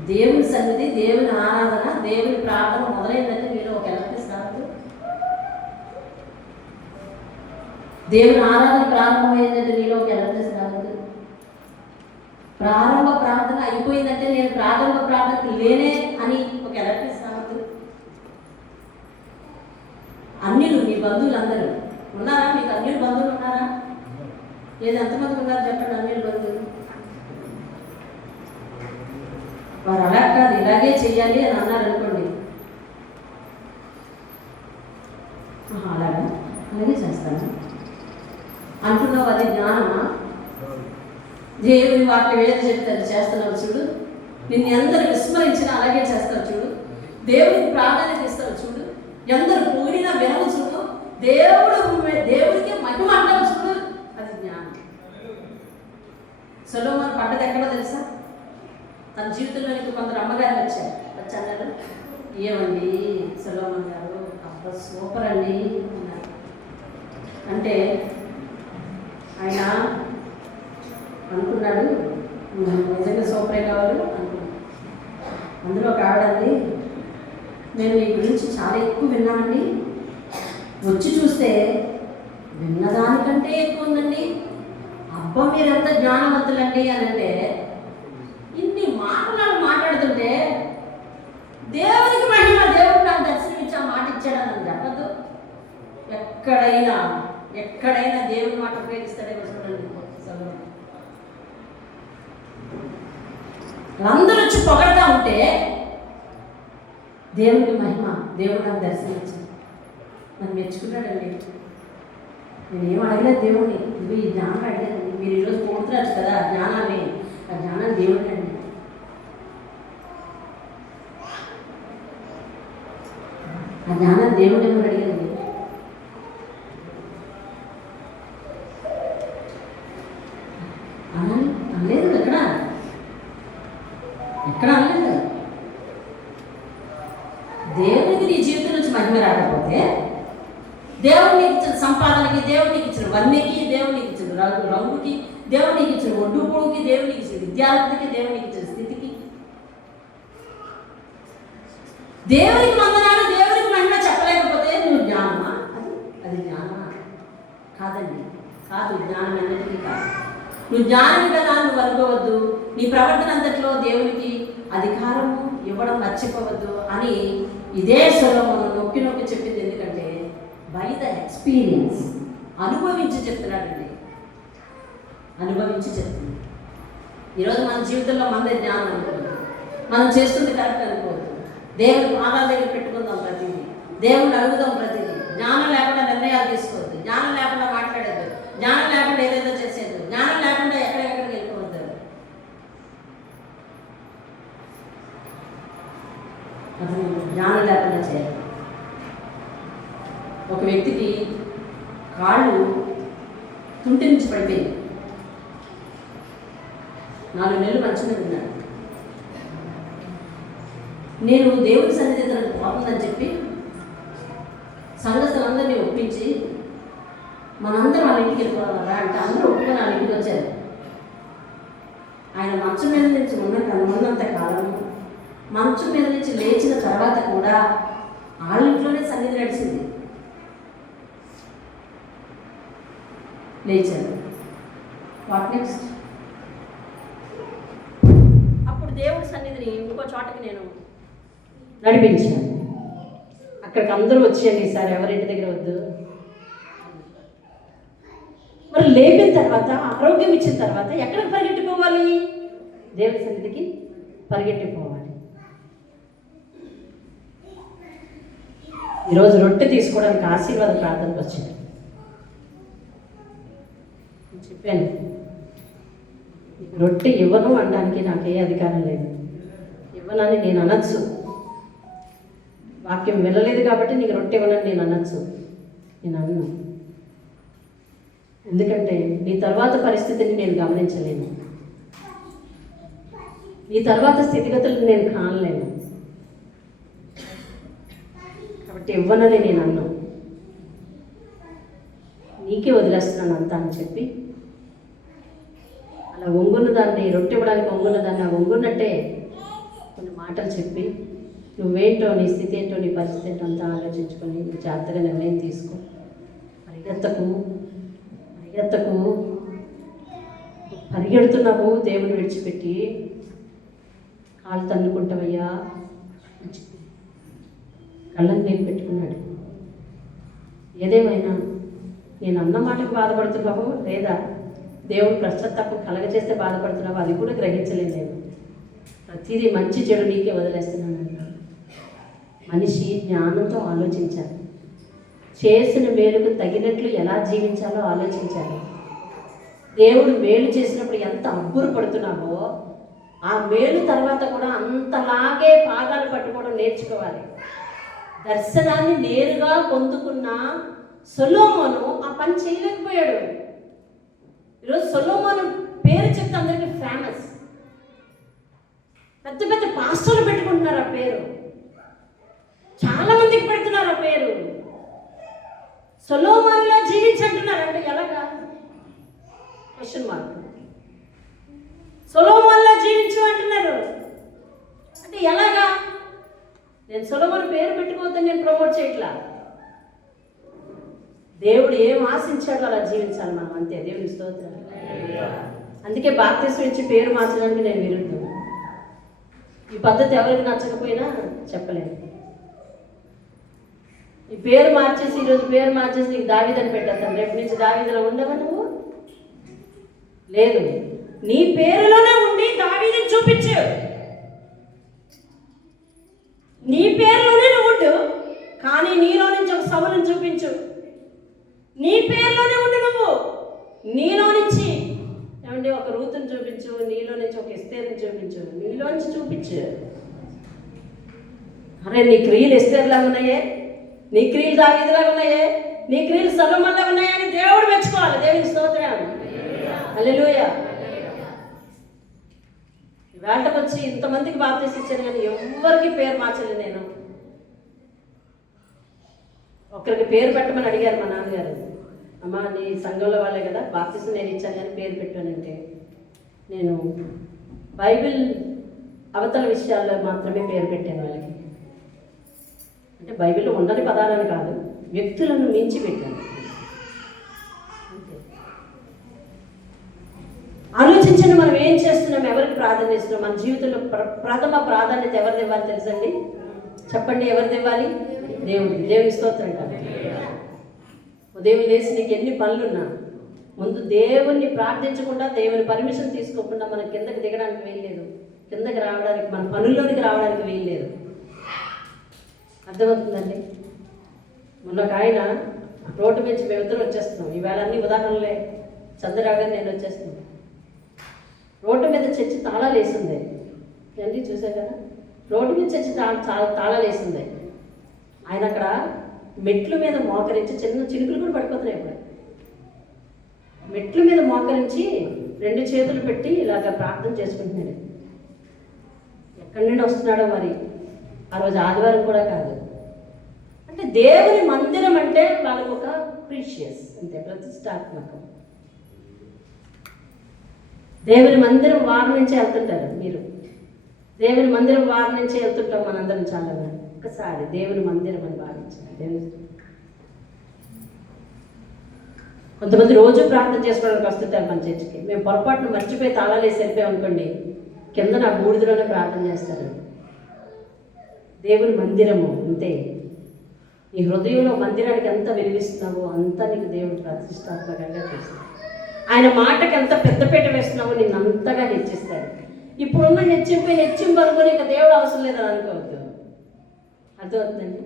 దేవుని సన్నిధి, దేవుని ఆరాధన, దేవుని ప్రార్థన మొదలైందంటే మీరు ఒక ఎలక్ట్రిస్ రాదు. దేవుని ఆరాధన ప్రారంభమైందంటే నీలో ఒక ఎలర్జీ రావద్దు. ప్రారంభ ప్రార్థన అయిపోయిందంటే నేను ప్రారంభ ప్రార్థనకు లేనే అని ఒక ఎలర్జీ రావద్దు. అన్యులు మీ బంధువులు అందరూ ఉన్నారా? మీకు అన్యులు బంధువులు ఉన్నారా? ఏది ఎంతమంది ఉన్నారు చెప్పండి అన్యులు బంధువులు. వారు అలా కాదు ఇలాగే చెయ్యాలి అని అన్నారు అనుకోండి, అలాగే చేస్తాను అంటున్నావు. అది జ్ఞానమా? దేవుని వాక్యం ఏది చెప్తారు చేస్తున్నావు చూడు. నిన్ను ఎందరు విస్మరించినా అలాగే చేస్తావు చూడు. దేవునికి ప్రాధాన్యత ఇస్తావు చూడు. ఎందరు పోయినా వినవు చూడు. దేవుడికి మహిమ అంటావు చూడు. అది జ్ఞానం. సొలొమోను పడ్డది ఎక్కడో తెలుసా? తన జీవితంలోనికి కొందరు అమ్మగారు వచ్చారు. ఏమండి సొలొమోను గారు అబ్బా సూపర్ అండి అన్నారు. అంటే ఆయన అనుకున్నాడు నిజంగా సూపరే కావాలి అనుకున్నాడు. అందులో ఒక ఆవిడండి, నేను మీ గురించి చాలా ఎక్కువ విన్నానండి, వచ్చి చూస్తే విన్నదానికంటే ఎక్కువ ఉందండి. అబ్బా మీరు ఎంత జ్ఞానవంతులండి అని అంటే, ఇన్ని మాటలు మాట్లాడుతుంటే దేవునికి మహిమ, దేవుడు నాకు దర్శనమిచ్చా మాట ఇచ్చాడని చెప్పద్దు. ఎక్కడైనా దేవుని మాట ఉపయోగిస్తాడేమో చూడండి. అందరూ వచ్చి పొగడతా ఉంటే దేవునికి మహిమ, దేవుడు నాకు దర్శనమిచ్చాడు, నన్ను మెచ్చుకున్నాడండి. నేనేం అడగలేదు దేవుడిని, నువ్వు ఈ జ్ఞానం అడిగానండి. మీరు ఈరోజు కోరుతున్నారు కదా జ్ఞానాన్ని, ఆ జ్ఞానాన్ని దేవుడిని అండి. ఆ జ్ఞానాన్ని దేవుడు ఏమో అడిగానండి. అనలేదు ఎక్కడ అనలేదు. దేవునికి నీ జీవితం నుంచి మహిమ రాకపోతే, దేవుడు నీకు ఇచ్చిన సంపాదనకి, దేవుడు నీకు ఇచ్చిన వన్నెకి, దేవుడు నీకు ఇచ్చిన రంగుకి, దేవుడు నీకు ఇచ్చిన ఒడ్డు పొడుగుకి, దేవుడు నీకు ఇచ్చిన విద్యార్థికి, దేవుడు నీకు ఇచ్చిన స్థితికి, దేవునికి వందనాలు, దేవునికి మహిమ చెప్పలేకపోతే నువ్వు జ్ఞానమా? అది జ్ఞానమా? కాదండి, కాదు. జ్ఞానం అన్నిటికీ కాదు. నువ్వు జ్ఞానం కదా నువ్వు అనుకోవద్దు. నీ ప్రవర్తన అంతట్లో దేవునికి అధికారం ఇవ్వడం మర్చిపోవద్దు అని ఇదే సొలొమోను నొక్కి నొక్కి చెప్పింది. ఎందుకంటే బై ద ఎక్స్పీరియన్స్, అనుభవించి చెప్తున్నాడండి. అనుభవించి చెప్తుంది. ఈరోజు మన జీవితంలో మనదే జ్ఞానం అనుకోవద్దు, మనం చేస్తుంది కరెక్ట్ అనుకోవద్దు. దేవుని పాదాల దగ్గర పెట్టుకుందాం ప్రతిదీ, దేవుని అడుగుదాం ప్రతిదీ. జ్ఞానం లేకుండా నిర్ణయాలు తీసుకోవద్దు, జ్ఞానం లేకుండా మాట్లాడద్దు, జ్ఞానం లేకుండా ఏదైనా చేసేది, జ్ఞానం లేకుండా ఎక్కడెక్కడికి వెళ్ళిపోవద్దు. అసలు జ్ఞానం లేకుండా చేయాలి. ఒక వ్యక్తికి కాళ్ళు తుంటి నుంచి పడిపోయింది. 4 నెలలు మంచి మీద ఉన్నాడు. నేను దేవుడి సన్నిధి తనకు పోతుందని చెప్పి సంఘస్థలందరినీ ఒప్పించి మనందరం వాళ్ళ ఇంటికి వెళ్ళిపోవాలా అంటే అందరూ ఒప్పుకొని వాళ్ళ ఇంటికి వచ్చారు. ఆయన మంచం మీద నుంచి ఉన్నంత కాలం, మంచం మీద నుంచి లేచిన తర్వాత కూడా వాళ్ళ ఇంట్లోనే సన్నిధి నడిచింది. లేచారు. What next? అప్పుడు దేవుడి సన్నిధిని ఇంకో చోటకి నేను నడిపించాను. అక్కడికి అందరూ వచ్చేయండి, ఈసారి ఎవరింటి దగ్గర వద్దు. మరి లేపిన తర్వాత, ఆరోగ్యం ఇచ్చిన తర్వాత ఎక్కడికి పరిగెట్టిపోవాలి? దేవుడి సన్నిధికి పరిగెట్టిపోవాలి. ఈరోజు రొట్టె తీసుకోవడానికి ఆశీర్వాద ప్రార్థనకు వచ్చింది. చెప్పాను, రొట్టె ఇవ్వను అనడానికి నాకు ఏ అధికారం లేదు. ఇవ్వనని నేను అనొచ్చు. వాక్యం వెళ్ళలేదు కాబట్టి నీకు రొట్టె ఇవ్వనని నేను అనొచ్చు. నేను అన్నాను. ఎందుకంటే నీ తర్వాత పరిస్థితిని నేను గమనించలేను, నీ తర్వాత స్థితిగతులను నేను కానలేను. కాబట్టి ఇవ్వనని నేను అన్నాను. నీకే వదిలేస్తున్నాను అంతా అని చెప్పి అలా ఒంగున్న దాన్ని, రొట్టె ఇవ్వడానికి ఒంగున్న దాన్ని, ఆ ఒంగున్నట్టే కొన్ని మాటలు చెప్పి, నువ్వేంటో, నీ స్థితి ఏంటో, నీ పరిస్థితి ఏంటో అంతా ఆలోచించుకొని నువ్వు జాగ్రత్తగా నిర్ణయం తీసుకో, పరిగెత్తకు, ఎత్తకు పరిగెడుతున్నావు దేవుని విడిచిపెట్టి, కాళ్ళు తన్నుకుంటావయ్యా. కళ్ళని నేను పెట్టుకున్నాడు. ఏదేమైనా నేను అన్న మాటకు బాధపడుతున్నావు, లేదా దేవుడు పశ్చాత్తాపం కలగజేస్తే బాధపడుతున్నావు, అది కూడా గ్రహించలేదు నేను. ప్రతిదీ మంచి చెడు నీకే వదిలేస్తున్నాను అన్నాడు. మనిషి జ్ఞానంతో ఆలోచించాలి. చేసిన మేలుకు తగినట్లు ఎలా జీవించాలో ఆలోచించాలి. దేవుడు మేలు చేసినప్పుడు ఎంత అబ్బురు పడుతున్నావో, ఆ మేలు తర్వాత కూడా అంతలాగే పాదాలు పట్టుకోవడం నేర్చుకోవాలి. దర్శనాన్ని నేరుగా పొందుకున్న సొలొమోను ఆ పని చేయలేకపోయాడు. ఈరోజు సొలొమోను పేరు చెప్తే అందరికీ ఫేమస్. పెద్ద పెద్ద పాస్టర్లు పెట్టుకుంటున్నారు ఆ పేరు, చాలా మందికి పెడుతున్నారు ఆ పేరు. సొలొమోనులా జీవించంటున్నారు అంటే ఎలాగా? Question mark. సొలొమోనులా జీవించు అంటున్నారు అంటే ఎలాగా? నేను సొలొమోను పేరు పెట్టుకోవద్దని నేను ప్రమోట్ చేయట్లా. దేవుడు ఏం ఆశించాడో అలా జీవించాలి మనం, అంతే. దేవుని స్తోత్రం. అందుకే బాప్తిసం ఇచ్చి పేరు మార్చడానికి నేను విరుద్ధం. ఈ పద్ధతి ఎవరికి నచ్చకపోయినా చెప్పలేను. ఈ పేరు మార్చేసి, ఈరోజు పేరు మార్చేసి నీకు దావీదని పెట్టేస్తాను, రేపు నుంచి దావీదులో ఉండవా నువ్వు? లేదు, నీ పేరులోనే ఉండి దావీదుని చూపించు. నీ పేరులోనే నువ్వు ఉండు, కానీ నీలో నుంచి ఒక సౌలుని చూపించు. నీ పేరులోనే ఉండు నువ్వు, నీలో నుంచి ఏమంటే ఒక రూతుని చూపించు, నీలో నుంచి ఒక ఎస్తేరుని చూపించు, నీలోంచి చూపించు. అరే నీ క్రియలు ఎస్తేరులాగా ఉన్నాయే, నీ క్రియలు దావీదులాగా ఉన్నాయే, నీ క్రియలు సొలొమోనులాగా ఉన్నాయని దేవుడు మెచ్చుకోవాలి. దేవుని స్తోత్రం. హల్లెలూయా. వేటకు వచ్చి ఇంతమందికి బాప్తిసం ఇచ్చాను కానీ ఎవరికి పేరు మార్చలేదు నేను. ఒకరికి పేరు పెట్టమని అడిగారు మా నాన్నగారు. అమ్మ నీ సంఘంలో వాళ్ళే కదా, బాప్తిసం నేను ఇచ్చాను కానీ పేరు పెట్టానంటే, నేను బైబిల్ అవతల విషయాల్లో మాత్రమే పేరు పెట్టాను వాళ్ళకి. అంటే బైబిల్లో ఉండని పదాలను కాదు, వ్యక్తులను మించి పెట్టాను. ఆలోచించండి, మనం ఏం చేస్తున్నాం, ఎవరికి ప్రాధాన్యత ఇస్తున్నాం? మన జీవితంలో ప్రథమ ప్రాధాన్యత ఎవరిది ఇవ్వాలి తెలుసండి? చెప్పండి, ఎవరిది ఇవ్వాలి? దేవుడి. దేవుని స్తోత్రం అంటారు. ఉదయం లేచి నీకు ఎన్ని పనులున్నా ముందు దేవుణ్ణి ప్రార్థించకుండా, దేవుని పర్మిషన్ తీసుకోకుండా మనం కిందకి దిగడానికి వీల్లేదు, కిందకి రావడానికి, మన పనుల్లోనికి రావడానికి వీల్లేదు. అర్థమవుతుందండి? మొన్న ఒక ఆయన రోడ్డు నుంచి మేమిద్దరం వచ్చేస్తున్నాం. ఈవేళ అన్ని ఉదాహరణలే. చంద్రరావు గారు నేను వచ్చేస్తున్నాం. రోడ్డు మీద చర్చి తాళాలు వేసింది అండి, చూసారు కదా? రోడ్డు మీద చర్చి తాళాలు వేసింది. ఆయన అక్కడ మెట్ల మీద మోకరించి, చిన్న చినుకులు కూడా పడిపోతున్నాయి ఇప్పుడు, మెట్ల మీద మోకరించి 2 చేతులు పెట్టి ఇలాగ ప్రార్థన చేసుకుంటున్నాడు. ఎక్కడి నుండి వస్తున్నాడో మరి. ఆ రోజు ఆదివారం కూడా కాదు. అంటే దేవుని మందిరం అంటే వాళ్ళకు ఒక ప్రీషియస్, అంతే, ప్రతిష్టాత్మకం. దేవుని మందిరం వారి నుంచే వెళ్తుంటారు మీరు. దేవుని మందిరం వారి నుంచే వెళ్తుంటాం మనందరం. చాలా ఒకసారి దేవుని మందిరం అని భావించాలి. దేవుని కొంతమంది రోజు ప్రార్థన చేసుకోవడానికి వస్తుంటారు మన చర్చికి. మేము పొరపాటును మర్చిపోయి తాళాలు వేసి వెళ్ళిపోయాం అనుకోండి, కింద నా బూడిదలోనే ప్రార్థన చేస్తారు. దేవుని మందిరము అంతే. నీ హృదయంలో మందిరానికి ఎంత విలువిస్తున్నావో అంత నీకు దేవుడు ప్రతిష్టాత్మకంగా చేస్తాడు. ఆయన మాటకి ఎంత పెద్దపీట వేస్తున్నావో నిన్ను అంతగా హెచ్చిస్తాడు. ఇప్పుడున్న హెచ్చింపు అనుకుని ఇంకా దేవుడు అవసరం లేదని అనుకోవద్దు. అర్థమవుతుందండి?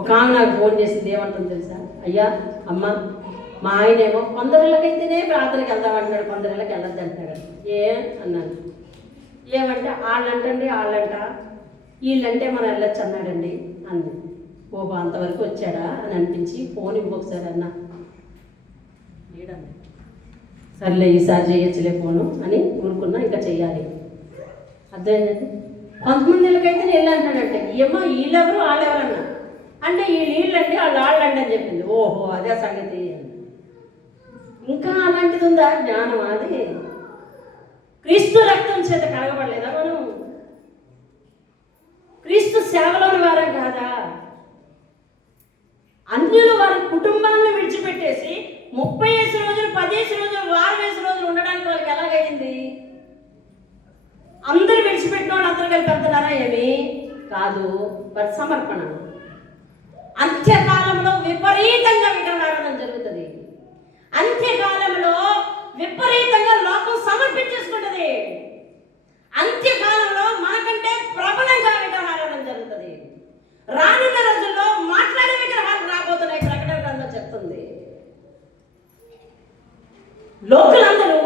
ఒక ఆమె నాకు ఫోన్ చేసింది, ఏమంటుంది తెలుసా? అయ్యా అమ్మ, మా ఆయన ఏమో కొందరిళ్ళకైతేనే ప్రార్థనకి వెళ్దామంటున్నాడు, కొందరిళ్ళకి వెళ్ళొద్దు అంటున్నాడు. అన్నాను. ఏమంటే వాళ్ళంటండి, వాళ్ళంట వీళ్ళంటే మనం వెళ్ళొచ్చు అన్నాడండి అంది. ఓహో అంతవరకు వచ్చాడా అని అనిపించి ఫోన్ ఇంకొకసారి అన్నా. సర్లే ఈసారి చేయొచ్చులే ఫోను అని ఊరుకున్నా, ఇంకా చెయ్యాలి. అర్థమైందండి? కొంతమంది వీళ్ళకైతే నేను వెళ్ళంటాడంటే, ఏమో వీళ్ళెవరు వాళ్ళెవరన్నా అంటే వీళ్ళండి వాళ్ళండి అని చెప్పింది. ఓహో అదే సంగతి. ఇంకా అలాంటిది ఉందా జ్ఞానం? అది క్రీస్తు రక్తం చేత కలగబడలేదా మనం? క్రీస్తు సేవలోని వారం కాదా? అన్యులు వారి కుటుంబాలను విడిచిపెట్టేసి 30 రోజులు, 10 రోజులు, వారం రోజులు ఉండడానికి వాళ్ళకి ఎలాగైంది? అందరూ విడిచిపెట్టిన వాళ్ళు అందరూ కలిపి వెళ్తున్నారా? ఏమి కాదు, వారి సమర్పణ. అంత్యకాలంలో విపరీతంగా విగ్రహారాధన జరుగుతుంది. అంత్యకాలంలో విపరీతంగా లోకం సమర్పించేసుకుంటుంది. అంత్యకాలంలో మనకంటే ప్రబలంగా విగ్రహారాధన జరుగుతుంది. రానున్న రోజుల్లో మాట్లాడే విగ్రహాలు రాబోతున్నాయి. ప్రకటన గ్రంథం చెప్తుంది. లోకులందరూ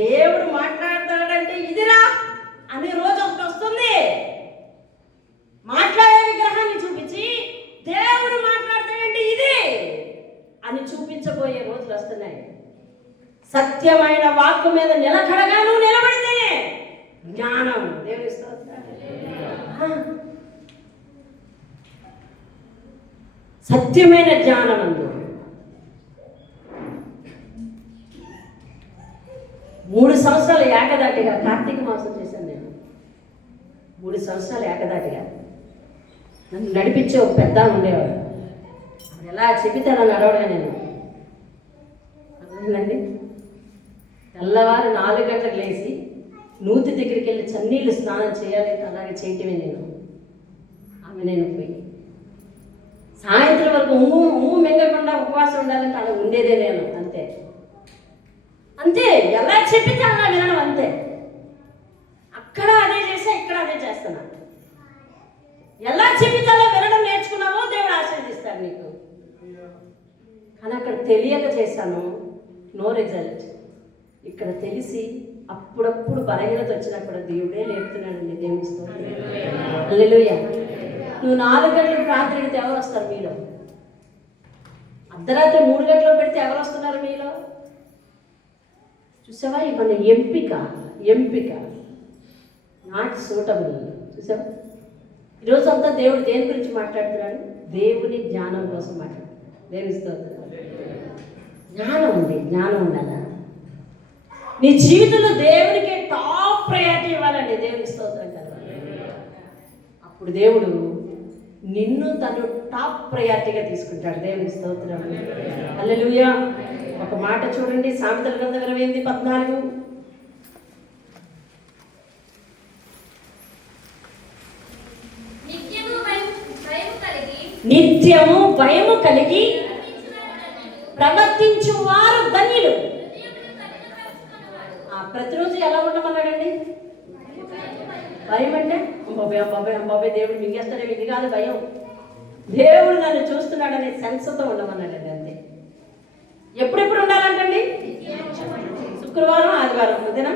దేవుడు మాట్లాడతాడంటే ఇదిరా అనే రోజు ఒకటి వస్తుంది. మాట్లాడే విగ్రహాన్ని చూపించి దేవుడు మాట్లాడతాడంటే ఇదే అని చూపించబోయే రోజులు వస్తున్నాయి. సత్యమైన వాక్కు మీద నిలకడగాను నిలబడితేనే జ్ఞానం. దేవుని స్తోత్రం. సత్యమైన జ్ఞానం అందు 3 సంవత్సరాలు ఏకదాటిగా కార్తీక మాసం చేశాను నేను. 3 సంవత్సరాలు ఏకదాటిగా నన్ను నడిపించే ఒక పెద్ద ఉండేవాడు. ఎలా చెబితే అలా నడవడా నేను. అర్థమైందండి? తెల్లవారు 4 గంటలకు లేచి నూతి దగ్గరికి వెళ్ళి చన్నీళ్ళు స్నానం చేయాలి. అలాగే చేయటమే నేను. నేను పోయి సాయంత్రం వరకు ఉమ్ము మింగకుండా ఉపవాసం ఉండాలంటే అలా ఉండేదే నేను. అంతే అంతే. ఎలా చెప్పితే అలా వినడం అంతే. అక్కడ అదే చేసా, ఇక్కడ అదే చేస్తున్నా. ఎలా చెప్పితే అలా వినడం నేర్చుకున్నావో దేవుడు ఆశీర్వదిస్తాడు నీకు. కానీ అక్కడ తెలియక చేశాను, నో రిజల్ట్. ఇక్కడ తెలిసి అప్పుడప్పుడు బలహీనత వచ్చినప్పుడు దేవుడే లేపుతున్నాడండి. దేవుని స్తోత్రం. హల్లెలూయా. నువ్వు 4 గంటలకు రాత్రి పెడితే ఎవరు వస్తారు మీలో? అర్ధరాత్రి 3 గంటలకు పెడితే ఎవరు వస్తున్నారు మీలో? చూసావా? ఇవన్నీ ఎంపిక నాట్ సూటబుల్. చూసావా? ఈరోజు అంతా దేవుడు దేని గురించి మాట్లాడుతున్నాడు? దేవుని జ్ఞానం కోసం మాట్లాడుతున్నాడు. దేవుని స్తోత్రం. జ్ఞానం ఉంది, జ్ఞానం ఉండాలా? నీ జీవితంలో దేవునికి టాప్ ప్రయారిటీ ఇవ్వాలండి. దేవుని స్తోత్రం కదా. అప్పుడు దేవుడు నిన్ను తను టాప్ ప్రయారిటీగా తీసుకుంటాడు. దేవుని స్తోత్రం. హల్లెలూయా. ఒక మాట చూడండి, సామెతల గ్రంథం 28:14. నిత్యము భయము కలిగి ప్రవర్తించువారు ధన్యులు. ప్రతిరోజు ఎలా ఉండమన్నాడండి? భయం అంటే అంబాబాయ్ దేవుడు మింగేస్తాడే, ఇది కాదు భయం. దేవుడు నన్ను చూస్తున్నాడనే సెన్స్తో ఉండమన్నాడండి. అంతే. ఎప్పుడెప్పుడు ఉండాలంటండి? శుక్రవారం, ఆదివారం. అంతేనా?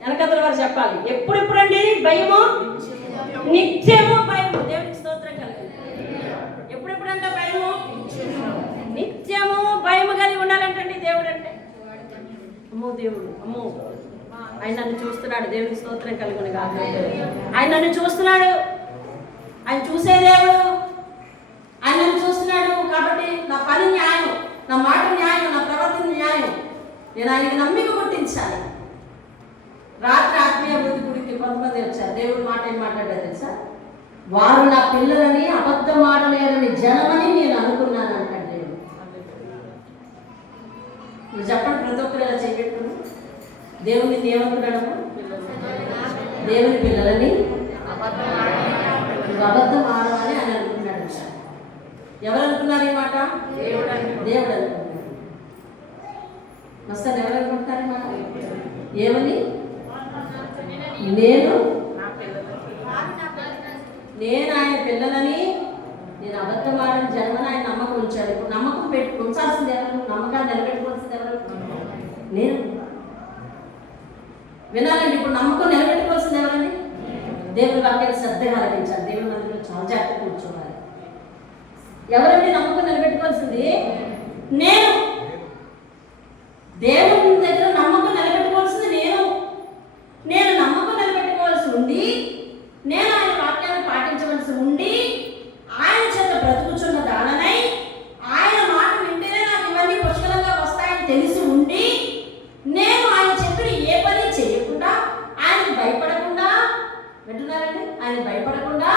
వెనకతల వారు చెప్పాలి. ఎప్పుడెప్పుడు అండి భయము? నిత్యము భయము. దేవునికి స్తోత్రం కలుగుతుంది. ఎప్పుడెప్పుడు అంటే భయము? నిత్యము భయము కలిగి ఉండాలంటండి. దేవుడు అంటే అమ్మో, దేవుడు అమ్మో, ఆయన నన్ను చూస్తున్నాడు. దేవునికి స్తోత్రం కలుగును కాదు. ఆయన నన్ను చూస్తున్నాడు. ఆయన చూసే దేవుడు. ఆయన నన్ను చూస్తున్నాడు కాబట్టి నా పని న్యాయం, నా మాట న్యాయం, నా ప్రవర్తన న్యాయం. నేను ఆయనకి నమ్మిక పుట్టించాలి. రాత్రి ఆత్మీయ అభివృద్ధి గురించి కొంతమంది వచ్చారు. దేవుడు మాట ఏం మాట్లాడారు తెలుసా? వారు నా పిల్లలని అబద్ధం ఆడలేరని జనమని నేను అనుకున్నాను అంటాడు దేవుడు. మీరు చెప్పండి, ప్రతి ఒక్కరు ఎలా చేయబెట్టుకుని దేవుని ఏమనుకున్నాడు? దేవుని పిల్లలని అబద్ధం ఆడమని అని అనుకున్నాడు. ఎవరు అనుకున్నారు ఈ మాట? దేవుడు అనుకున్నాడు. మస్తాను ఎవరు అనుకుంటున్నారు ఈ మాట? ఏమని? నేను ఆయన పిల్లలని, నేను అబద్ధం ఆడని జన్మని ఆయన నమ్మకం ఉంచాడు. ఇప్పుడు నమ్మకం ఉంచాల్సింది ఎవరు? నమ్మకాన్ని నిలబెట్టుకోవాల్సింది ఎవరు? నేను. వినాలండి, ఇప్పుడు నమ్మకం నిలబెట్టుకోవాల్సింది ఎవరండి? దేవుని వాక్యాన్ని శ్రద్ధగా ఆలకించాలి. దేవుని మందిరంలో చాలా జాగ్రత్తగా కూర్చోవాలి. ఎవరండి నమ్మకం నిలబెట్టుకోవాల్సింది? నేను. దేవుని దగ్గర నమ్మకం నిలబెట్టుకోవాల్సింది నేను నమ్మకం నిలబెట్టుకోవాల్సి ఉండి, నేను ఆయన వాక్యాన్ని పాటించవలసి ఉండి, ఆయన చేత బ్రతుకుచున్న దాననై, ఆయన మాట వింటేనే నాకు ఇవన్నీ పుష్కలంగా వస్తాయని తెలిసి ఉండి, నేను ఆయన చెప్పిన ఏ పని చేయకుండా, ఆయనకు భయపడకుండా, వింటున్నారండి, ఆయన భయపడకుండా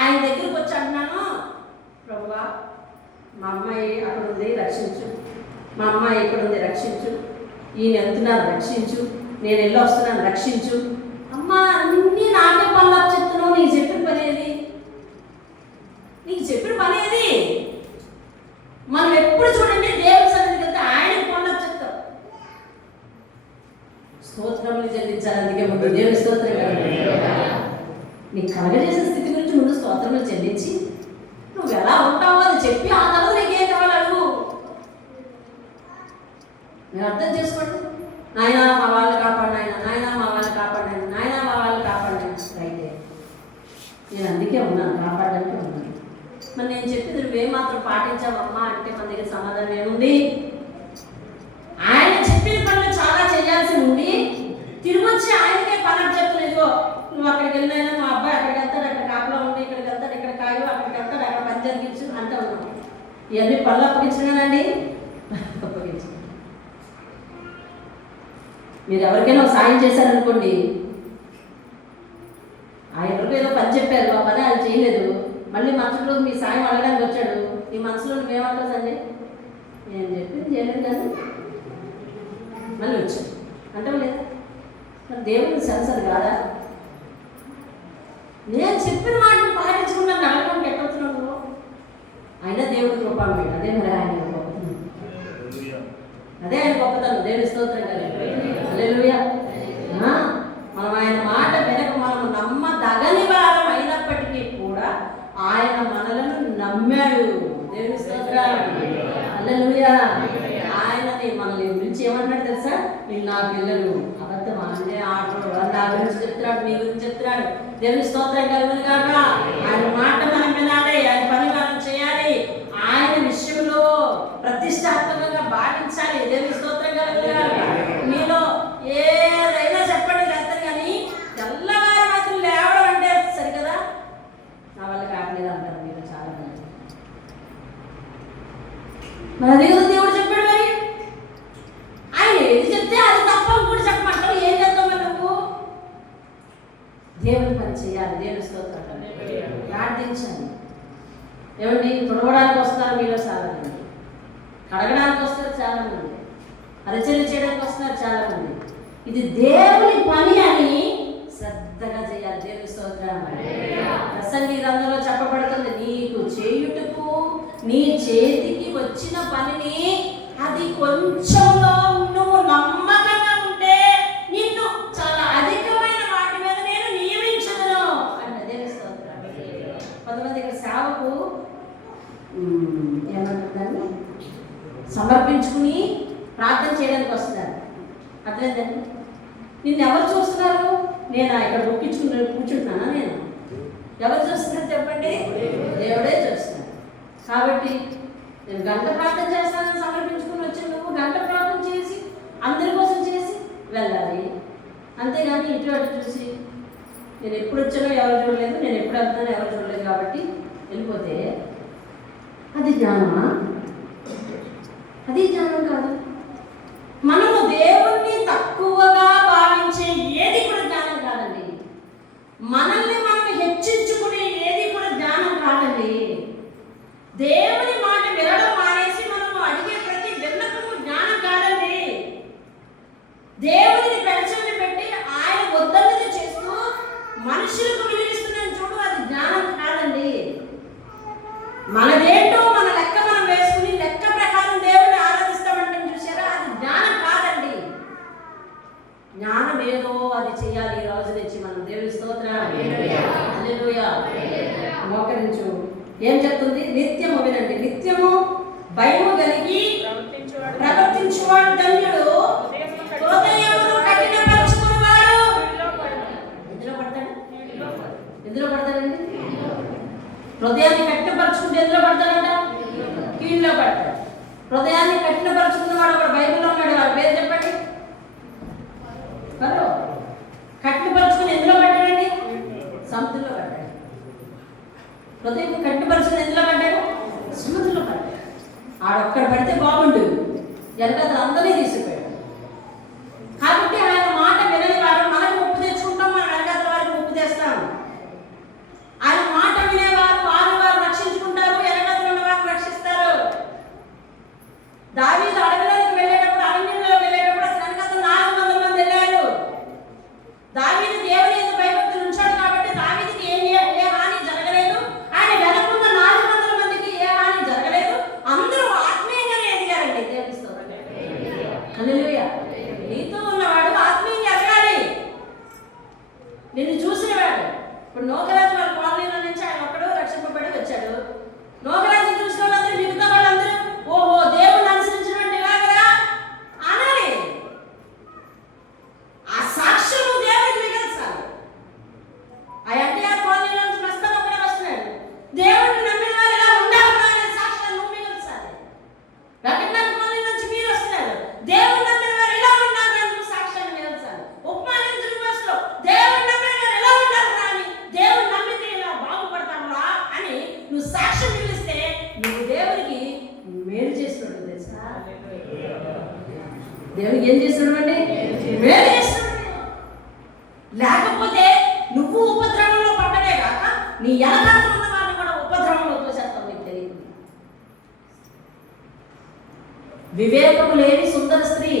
ఆయన దగ్గరికి వచ్చి అంటున్నాను, మా అమ్మాయి ఎక్కడుంది రక్షించు, ఈయన వెళ్తున్నాను రక్షించు, నేను వెళ్ళి వస్తున్నాను రక్షించు. అమ్మ అన్నీ నాకే పనులు చెప్తున్నావు, నీకు చెప్పిన పని ఏది? నీకు చెప్పిన పని ఏది? మనం ఎప్పుడు చూడండి దేవుని సన్నిధికి వెళ్తే ఆయన పనులు చెప్తాం. స్తోత్రములు చెల్లించాలి. అందుకే ముందు దేవుని స్తోత్రం కదా. నీకు కలగజేసిన స్థితి గురించి ముందు స్తోత్రములు చెల్లించి నువ్వు ఎలా ఉంటావో అది చెప్పి ఆ తర్వాత నీకేం కావాలి అడుగు. మీరు అర్థం చేసుకోండి. నాయనా మా వాళ్ళని కాపాడు, నాయనా మా వాళ్ళని కాపాడు, నాయనా మా వాళ్ళని కాపాడు. అయితే నేను అందుకే ఉన్నాను, కాపాడడానికి ఉన్నాను. మరి నేను చెప్పింది నువ్వేమాత్రం పాటించావమ్మా అంటే మన దగ్గర సమాధానం ఏముంది? ఆయన చెప్పిన పనులు చాలా చేయాల్సి ఉండి తిరిగి వచ్చి ఆయనకే పనులు చెప్తున్నదిగో నువ్వు అక్కడికి వెళ్ళినా మా అబ్బాయి అక్కడికి వెళ్తాడు, అక్కడ కాపలా ఉండి, ఇక్కడికి వెళ్తాడు, ఇక్కడ కాయలు, అక్కడికి వెళ్తాడు, అక్కడ పని జరిగించు అంటూ ఉన్నాం. ఇవన్నీ పనులు అప్పగించినానండి, అప్పగించు. మీరు ఎవరికైనా సాయం చేశారనుకోండి, ఆ ఎవరికో ఏదో పని చెప్పారు, ఆ పని ఆయన చేయలేదు, మళ్ళీ మనసులో మీ సాయం అడగడానికి వచ్చాడు, ఈ మనసులో నువ్వేమంటుందండి? నేను చెప్పింది చేయలేదు కదా, మళ్ళీ వచ్చాడు అంటాం లేదా? మరి దేవుడికి సెన్స్ అది కాదా? నేను చెప్పిన వాటిని పాటించకుండా నడవడానికి ఎట్టవుతున్నావు నువ్వు? అయినా దేవుడి కృపను మీద అదే మరి ఆయన గొప్పతనం, అదే ఆయన గొప్పతనం. దేవుని స్తోత్రం కదా. హల్లెలూయా. మనం ఆయన మాట వెనక మనం నమ్మదగని వారం అయినప్పటికీ కూడా ఆయన మనలను నమ్మాడు. దేవుని స్తోత్రం. హల్లెలూయా. ఆయనని మనల్ని గురించి ఏమంటున్నాడు తెలుసా? వీళ్ళు నా పిల్లలు, అబద్ధం అంటే ఆటలు, నా గురించి చెప్తున్నాడు, నీ గురించి చెప్తున్నాడు. దేవుని స్తోత్రం కలుగును గాక. ఆయన మాట మనం వినాలి, ఆయన పని మనం చేయాలి, ఆయన విషయంలో ప్రతిష్టాత్మకంగా భావించాలి. దేవుని స్తోత్రం కలుగును గాక. మీలో ఏదైనా చెప్పండి చేస్తారు, కానీ తెల్లవారు మాత్రం లేవడం అంటే సరికదా, నా వల్ల కావట్లేదు అంటారు మీరు చాలా మంది. మరి అదే కదా దేవుడు చెప్పాడు. మరి ఆయన ఏది చెప్తే అది తప్ప కూడా చెప్పమంటారు. ఏం చేద్దాం నువ్వు? దేవుని పని చేయాలి. దేవుని స్తోత్రం ప్రార్థించాలి. ఏమండి, తుడవడానికి వస్తారు మీలో చాలా మంది, కడగడానికి వస్తారు చాలా మంది, పరిచయం చేయడానికి వస్తున్నారు చాలా మంది. ఇది దేవుని పని అని శ్రద్ధగా చేయాలి. దేవుని స్తోత్రం. ప్రసంగి గ్రంథంలో చెప్పబడుతుంది, నీకు చేయుటకు నీ చేతికి వచ్చిన పనిని అది కొంచెంలో నువ్వు నమ్మకంగా ఉంటే నిన్ను చాలా అధికమైన వాటి మీద నేను నియమించను అంటే. దేవుని స్తోత్రం. కొంతమంది ఇక్కడ సేవకు ఏమంటుందని సమర్పించుకుని ప్రార్థన చేయడానికి వస్తున్నారు. అర్థమైందండి? నిన్ను ఎవరు చూస్తున్నారు? నేను ఇక్కడ కూర్చుంటున్నానా? నేను ఎవరు చూస్తున్నారు చెప్పండి? దేవుడే చూస్తున్నాడు. కాబట్టి నేను గంట ప్రార్థన చేస్తానని సమర్పించుకుని వచ్చాను. నువ్వు గంట ప్రార్థన చేసి అందరి కోసం చేసి వెళ్ళాలి. అంతేగాని ఇటు అటు చూసి నేను ఎప్పుడు వచ్చానో ఎవరు చూడలేదు, నేను ఎప్పుడు వెళ్తానో ఎవరు చూడలేదు కాబట్టి వెళ్ళిపోతే అది జ్ఞానమా? అది జ్ఞానం కాదు. మనము దేవుణ్ణి తక్కువగా భావించే ఏది కూడా జ్ఞానం కాదండి. మనల్ని మనం హెచ్చించుకునే ఏది కూడా జ్ఞానం కాదండి. దేవుని మాట వినడం మానేసి మనము అడిగే ప్రతి విన్నపము జ్ఞానం కాదండి. దేవుడిని పెంచండి పెట్టి ఆయన వద్దన్నది చేస్తూ మనుషులకు వినిపిస్తున్నాను చూడు, అది జ్ఞానం కాదండి. మనదేంటో మన లెక్క మనం వేసుకుని లెక్క ప్రకారం దేవుడిని ఆరాధిస్తామంటాం చూసారా, అది జ్ఞానం కాదండి. జ్ఞానం ఏదో అది చేయాలి. ఈ రోజు నుంచి మనం దేవుని స్తోత్రం. హల్లెలూయా. మోకరించు. ఏం చెప్తుంది? నిత్యము వినండి, నిత్యము భయము కలిగి ప్రవర్తించువాడు ధన్యుడు, హృదయమును కఠినపరచుకునేవాడు ఎందులో పడతాడు? ఎందులో పడతాడండి? హృదయాన్ని కఠినపరచుకుంటే ఎందులో పడతాడంట? కీళ్ళలో పడతాడు. హృదయాన్ని కఠినపరచుకున్నవాడు ఒకడు బైబిల్లో ఉన్నాడు. వాడి పేరు చెప్పండి. మరో కఠినపరచుకుని ఎందులో పడ్డాడండి? సముద్రంలో పడ్డాడు. హృదయం కట్టిపరుచుకుని ఎందులో పడ్డాడు? సముద్రంలో పడ్డాడు. ఆడొక్కడ పడితే బాగుండు, వెనకాల అందరినీ తీసుకుపోయాడు. కాబట్టి ఆయన మాట వినని వారు మనకు ముప్పు తెచ్చుకుంటాం, మన వెనకాల వారికి ముప్పు తెస్తాం. ఆయన మాట వినేవారు వారు రక్షించుకుంటారు, వెనకాల ఉన్న వారు రక్షిస్తారు. దావీదు అడవిలో దేవునికి ఏం చేస్తున్నాడు? మేలు చేస్తున్నాడు. లేకపోతే నువ్వు ఉపద్రవంలో పడ్డమే కాక నీ ఎనకాల ఉన్న వారిని కూడా ఉపద్రవంలో తోసేస్తావు, నీకు తెలియదు. వివేకము లేని సుందర స్త్రీ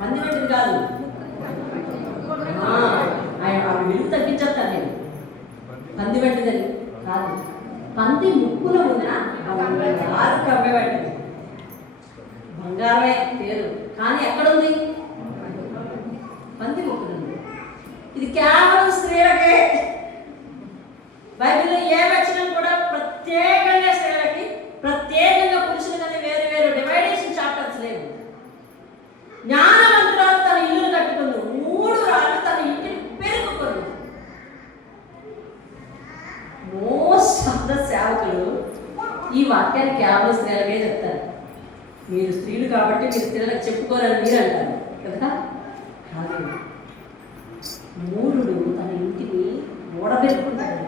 పంది వంటిది కాదు. ఆయన విలువ తగ్గించేస్తాను నేను. పంది వంటిదని కాదు, పంది ముక్కులో ఉన్న బంగారు కమ్మె వంటిది. బంగారమే పేరు, కానీ ఎక్కడుంది? పంది ముక్కులు ఉంది. ఇది కేవలం స్త్రీలకే. బైబిల్లో ఏ వచనం కూడా ప్రత్యేకంగా స్త్రీలకి, ప్రత్యేకంగా పురుషులకని వేరు వేరు డివైడేషన్ చాప్టర్స్ లేవు. జ్ఞానవంతురాలు తన ఇల్లును కట్టుకుంది, 3 రాళ్ళు తన ఇంటిని పెరుగుకుంది. మోస్ట్ ఆఫ్ ద సేవకులు ఈ వాక్యాన్ని కేవలం స్త్రీలకే చెప్తారు. మీరు స్త్రీలు కాబట్టి మీరు స్త్రీలకు చెప్పుకోరని మీరు అంటారు కదా. కాదు, మూఢుడు తన ఇంటిని ఓడబెట్టుకుంటాడండి.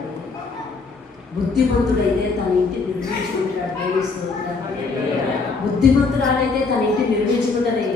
బుద్ధిమంతుడైతే తన ఇంటిని నిర్మించుకుంటాడు. బుద్ధిమంతురాలైతే తన ఇంటిని నిర్మించుకుంటుంది.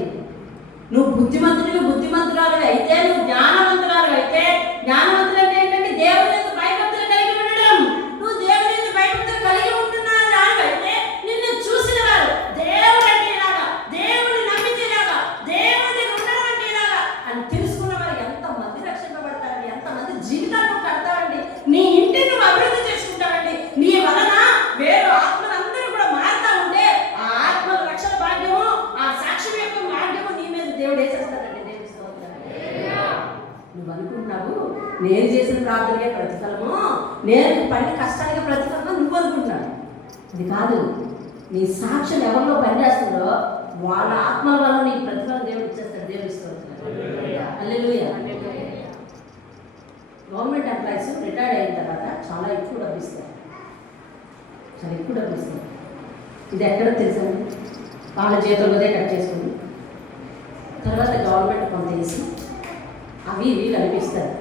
నువ్వు బుద్ధిమంతురాలు అయితే, నువ్వు జ్ఞానవంతురాలు అయితే, జ్ఞానవంతులు అంటే ఏంటంటే దేవుని యొక్క భయభక్తులు కలిగి ఉండడం. నువ్వు దేవుని యొక్క భయభక్తులు కలిగి ఉంటున్నావు అయితే నిన్ను చూసిన వారు దేవుడు అంటే ఇలాగా, దేవుడిని నమ్మితే ఇలాగా, దేవుడి ఉండడం అంటే ఇలాగా అని తెలుసుకున్న వారు ఎంతమంది రక్షింపబడతారండి, ఎంతమంది జీవితాలను కడతారండి. నీ ఇంటిని నువ్వు అభివృద్ధి చేసుకుంటావండి. నీ వలన వేరు ఆత్మలందరూ కూడా మారుతా ఉంటే ఆ ఆత్మల రక్షణ భాగ్యము, ఆ సాక్ష్యం యొక్క భాగ్యము నీ మీద దేవుడు వేసేస్తాడండి. నువ్వు అనుకుంటున్నావు నేను చేసిన ప్రార్థనకే ప్రతిఫలము, నేను పడిన కష్టానికి ప్రతిఫలము నువ్వు అనుకుంటున్నావు. అది కాదు. నీ సాక్ష్యం ఎవరిలో పనిచేస్తుందో వాళ్ళ ఆత్మ వల్ల నీ ప్రతిఫలం దేవుడు ఇచ్చేస్తాడు. దేవుడు ఇస్తున్నాడు. హల్లెలూయా. గవర్నమెంట్ ఎంప్లాయీస్ రిటైర్డ్ అయిన తర్వాత చాలా ఎక్కువ డబ్బు ఇస్తారు. ఇది ఎక్కడ తెలుసండి? వాళ్ళ జీతంలోదే కట్ చేసుకుని తర్వాత గవర్నమెంట్ కొంత వేసి అవి ఇవి కనిపిస్తారు.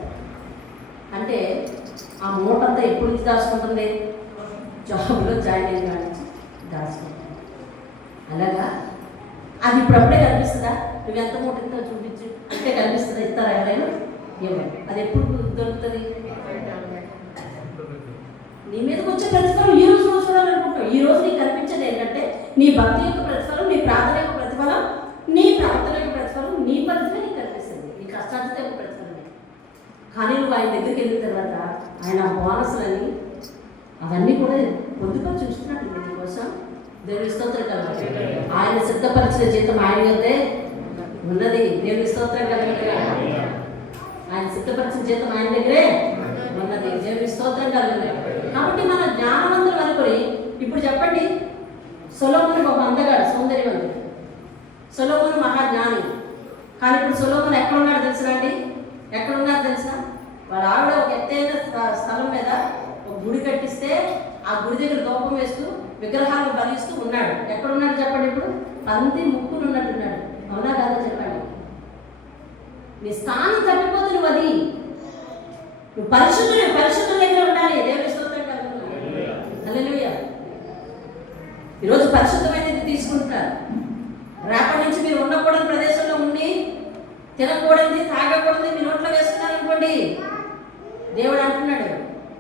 అంటే ఆ మూట అంతా ఎప్పుడు నుంచి దాచుకుంటుంది? జాబ్లో జాయిన్ అయిన నుంచి దాచుకుంటుంది. అలాగా అది ఇప్పుడప్పుడే కనిపిస్తుందా? నువ్వు ఎంత మూట ఇంతో చూపించు అంటే కనిపిస్తుందా? ఇస్తారా ఎవరైనా? ఏమండి అది ఎప్పుడు దొరుకుతుంది? నీ మీదకి వచ్చే ప్రతిఫలం ఈ రోజు నువ్వు చూడాలనుకుంటావు. ఈ రోజు నీకు కనిపించేది ఏంటంటే నీ భక్తి యొక్క ప్రతిఫలం, నీ ప్రార్థన యొక్క ప్రతిఫలం, నీ ప్రవర్తన యొక్క ప్రతిఫలం, నీ పరిధిలో నీకు కనిపిస్తుంది. నీ కష్టాలతో యొక్క ప్రతిఫలం. కానీ నువ్వు ఆయన దగ్గరికి వెళ్ళిన తర్వాత ఆయన బోనస్లని అవన్నీ కూడా పొందుకొని చూస్తున్నాడు నీకోసం. దేవుని స్తోత్రం కలగాలి. ఆయన సిద్ధపరిచిన జీతం ఆయన వద్దే ఉన్నది. దేవుని స్తోత్రం కలగాలి. ఆయన సిద్ధపరిచిన జీతం ఆయన దగ్గరే ఉన్నది. దేవుని స్తోత్రం కలగాలి. కాబట్టి మన జ్ఞానవంతులు అనుకొని ఇప్పుడు చెప్పండి, సొలొమోను ఒక అందగాడు, సౌందర్యవంతుడు. సొలొమోను మహాజ్ఞాని. కానీ ఇప్పుడు సొలొమోను ఎక్కడున్నాడు తెలుసా అండి? ఎక్కడున్నారు తెలుసా? వాళ్ళ ఆవిడ ఒక ఎత్తైన స్థలం మీద ఒక గుడి కట్టిస్తే ఆ గుడి దగ్గర దూపం వేస్తూ విగ్రహాలను బలిస్తూ ఉన్నాడు. ఎక్కడున్నాడు చెప్పండి? ఇప్పుడు పంది ముక్కులు ఉన్నట్టున్నాడు. అవునా కాదా చెప్పండి? నీ స్థానం తప్పిపోతుంది. నువ్వు అది నువ్వు పరిశుద్ధుల దగ్గర ఉండాలి. దేవుని స్తోత్రం కలుగుతున్నాడు. హల్లెలూయా. ఈరోజు పరిశుద్ధమైనది తీసుకుంటున్నారు. రేపటి నుంచి మీరు ఉండకూడని ప్రదేశంలో ఉండి తినకూడదు, తాగకూడదు మీ నోట్లో వేసుకున్నారనుకోండి, దేవుడు అంటున్నాడు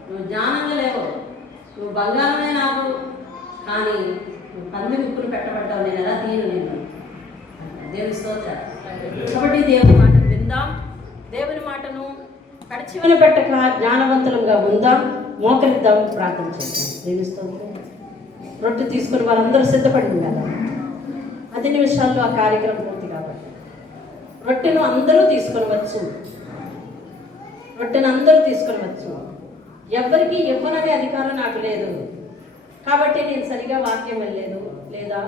నువ్వు జ్ఞానంగా లేవు, నువ్వు బంగారమే నాకు, కానీ నువ్వు పంది ముక్కులు పెట్టబడ్డావు, నేను ఎలా తీయను నేను. దేవుని స్తోత్రం. కాబట్టి దేవుని మాటను విందాం. దేవుని మాటను కడిచివని పెట్టక జ్ఞానవంతులంగా ఉందాం. మోకరిద్దాం, ప్రార్థన చేద్దాం. దేవుని స్తోత్రం. రొట్టె తీసుకుని వాళ్ళందరూ సిద్ధపడి ఉండాలి. 10 నిమిషాల్లో ఆ కార్యక్రమం పూర్తి కాబట్టి రొట్టెను అందరూ తీసుకొని వచ్చు. ఎవరికి ఇవ్వననే అధికారం నాకు లేదు. కాబట్టి నేను సరిగా వాక్యం వెళ్ళలేదు, లేదా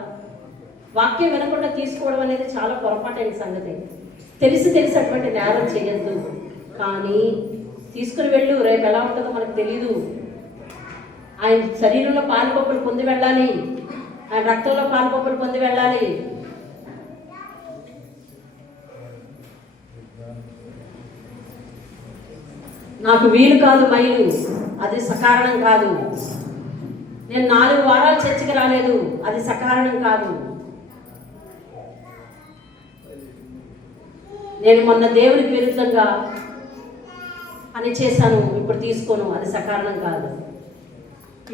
వాక్యం వినకుండా తీసుకోవడం అనేది చాలా పొరపాటైన సంగతి. తెలిసి అటువంటి నేరం చేయొద్దు. కానీ తీసుకుని వెళ్ళు, రేపు ఎలా ఉంటుందో మనకు తెలీదు. ఆయన శరీరంలో పాలుపప్పులు పొంది వెళ్ళాలి, ఆయన రక్తంలో పాలుపప్పులు పొంది వెళ్ళాలి. నాకు వీలు కాదు మైలు, అది సకారణం కాదు. నేను 4 వారాలు చర్చికి రాలేదు, అది సకారణం కాదు. నేను మొన్న దేవునికి విరుద్ధంగా పని చేశాను, ఇప్పుడు తీసుకోను, అది సకారణం కాదు.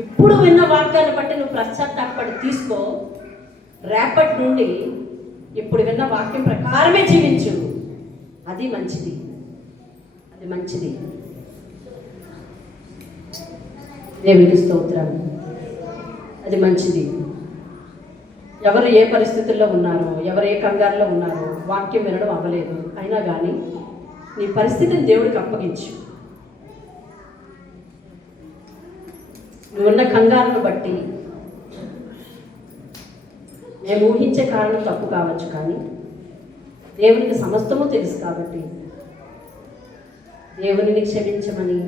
ఇప్పుడు విన్న వాక్యాన్ని బట్టి నువ్వు పశ్చాత్తాపడి తీసుకో. రేపటి నుండి ఇప్పుడు విన్న వాక్యం ప్రకారమే జీవించు. అది మంచిది, అది మంచిది. దేవునికి స్తోత్రం. అది మంచిది. ఎవరు ఏ పరిస్థితుల్లో ఉన్నారో, ఎవరు ఏ కంగారులో ఉన్నారో వాక్యం వినడం అవ్వలేదు, అయినా కానీ నీ పరిస్థితిని దేవుడికి అప్పగించు. నువ్వున్న కంగారును బట్టి మేము ఊహించే కారణం తప్పు కావచ్చు, కానీ దేవునికి సమస్తము తెలుసు కాబట్టి దేవునిని క్షమించమని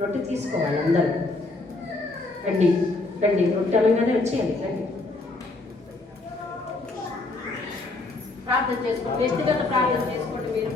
రొట్టె తీసుకోవాలి. అందరూ రండి రండి, రొట్టె అనగానే వచ్చేయాలి. రండి, ప్రార్థన చేసుకోండి, వ్యక్తిగత ప్రార్థన చేసుకోండి. మీరు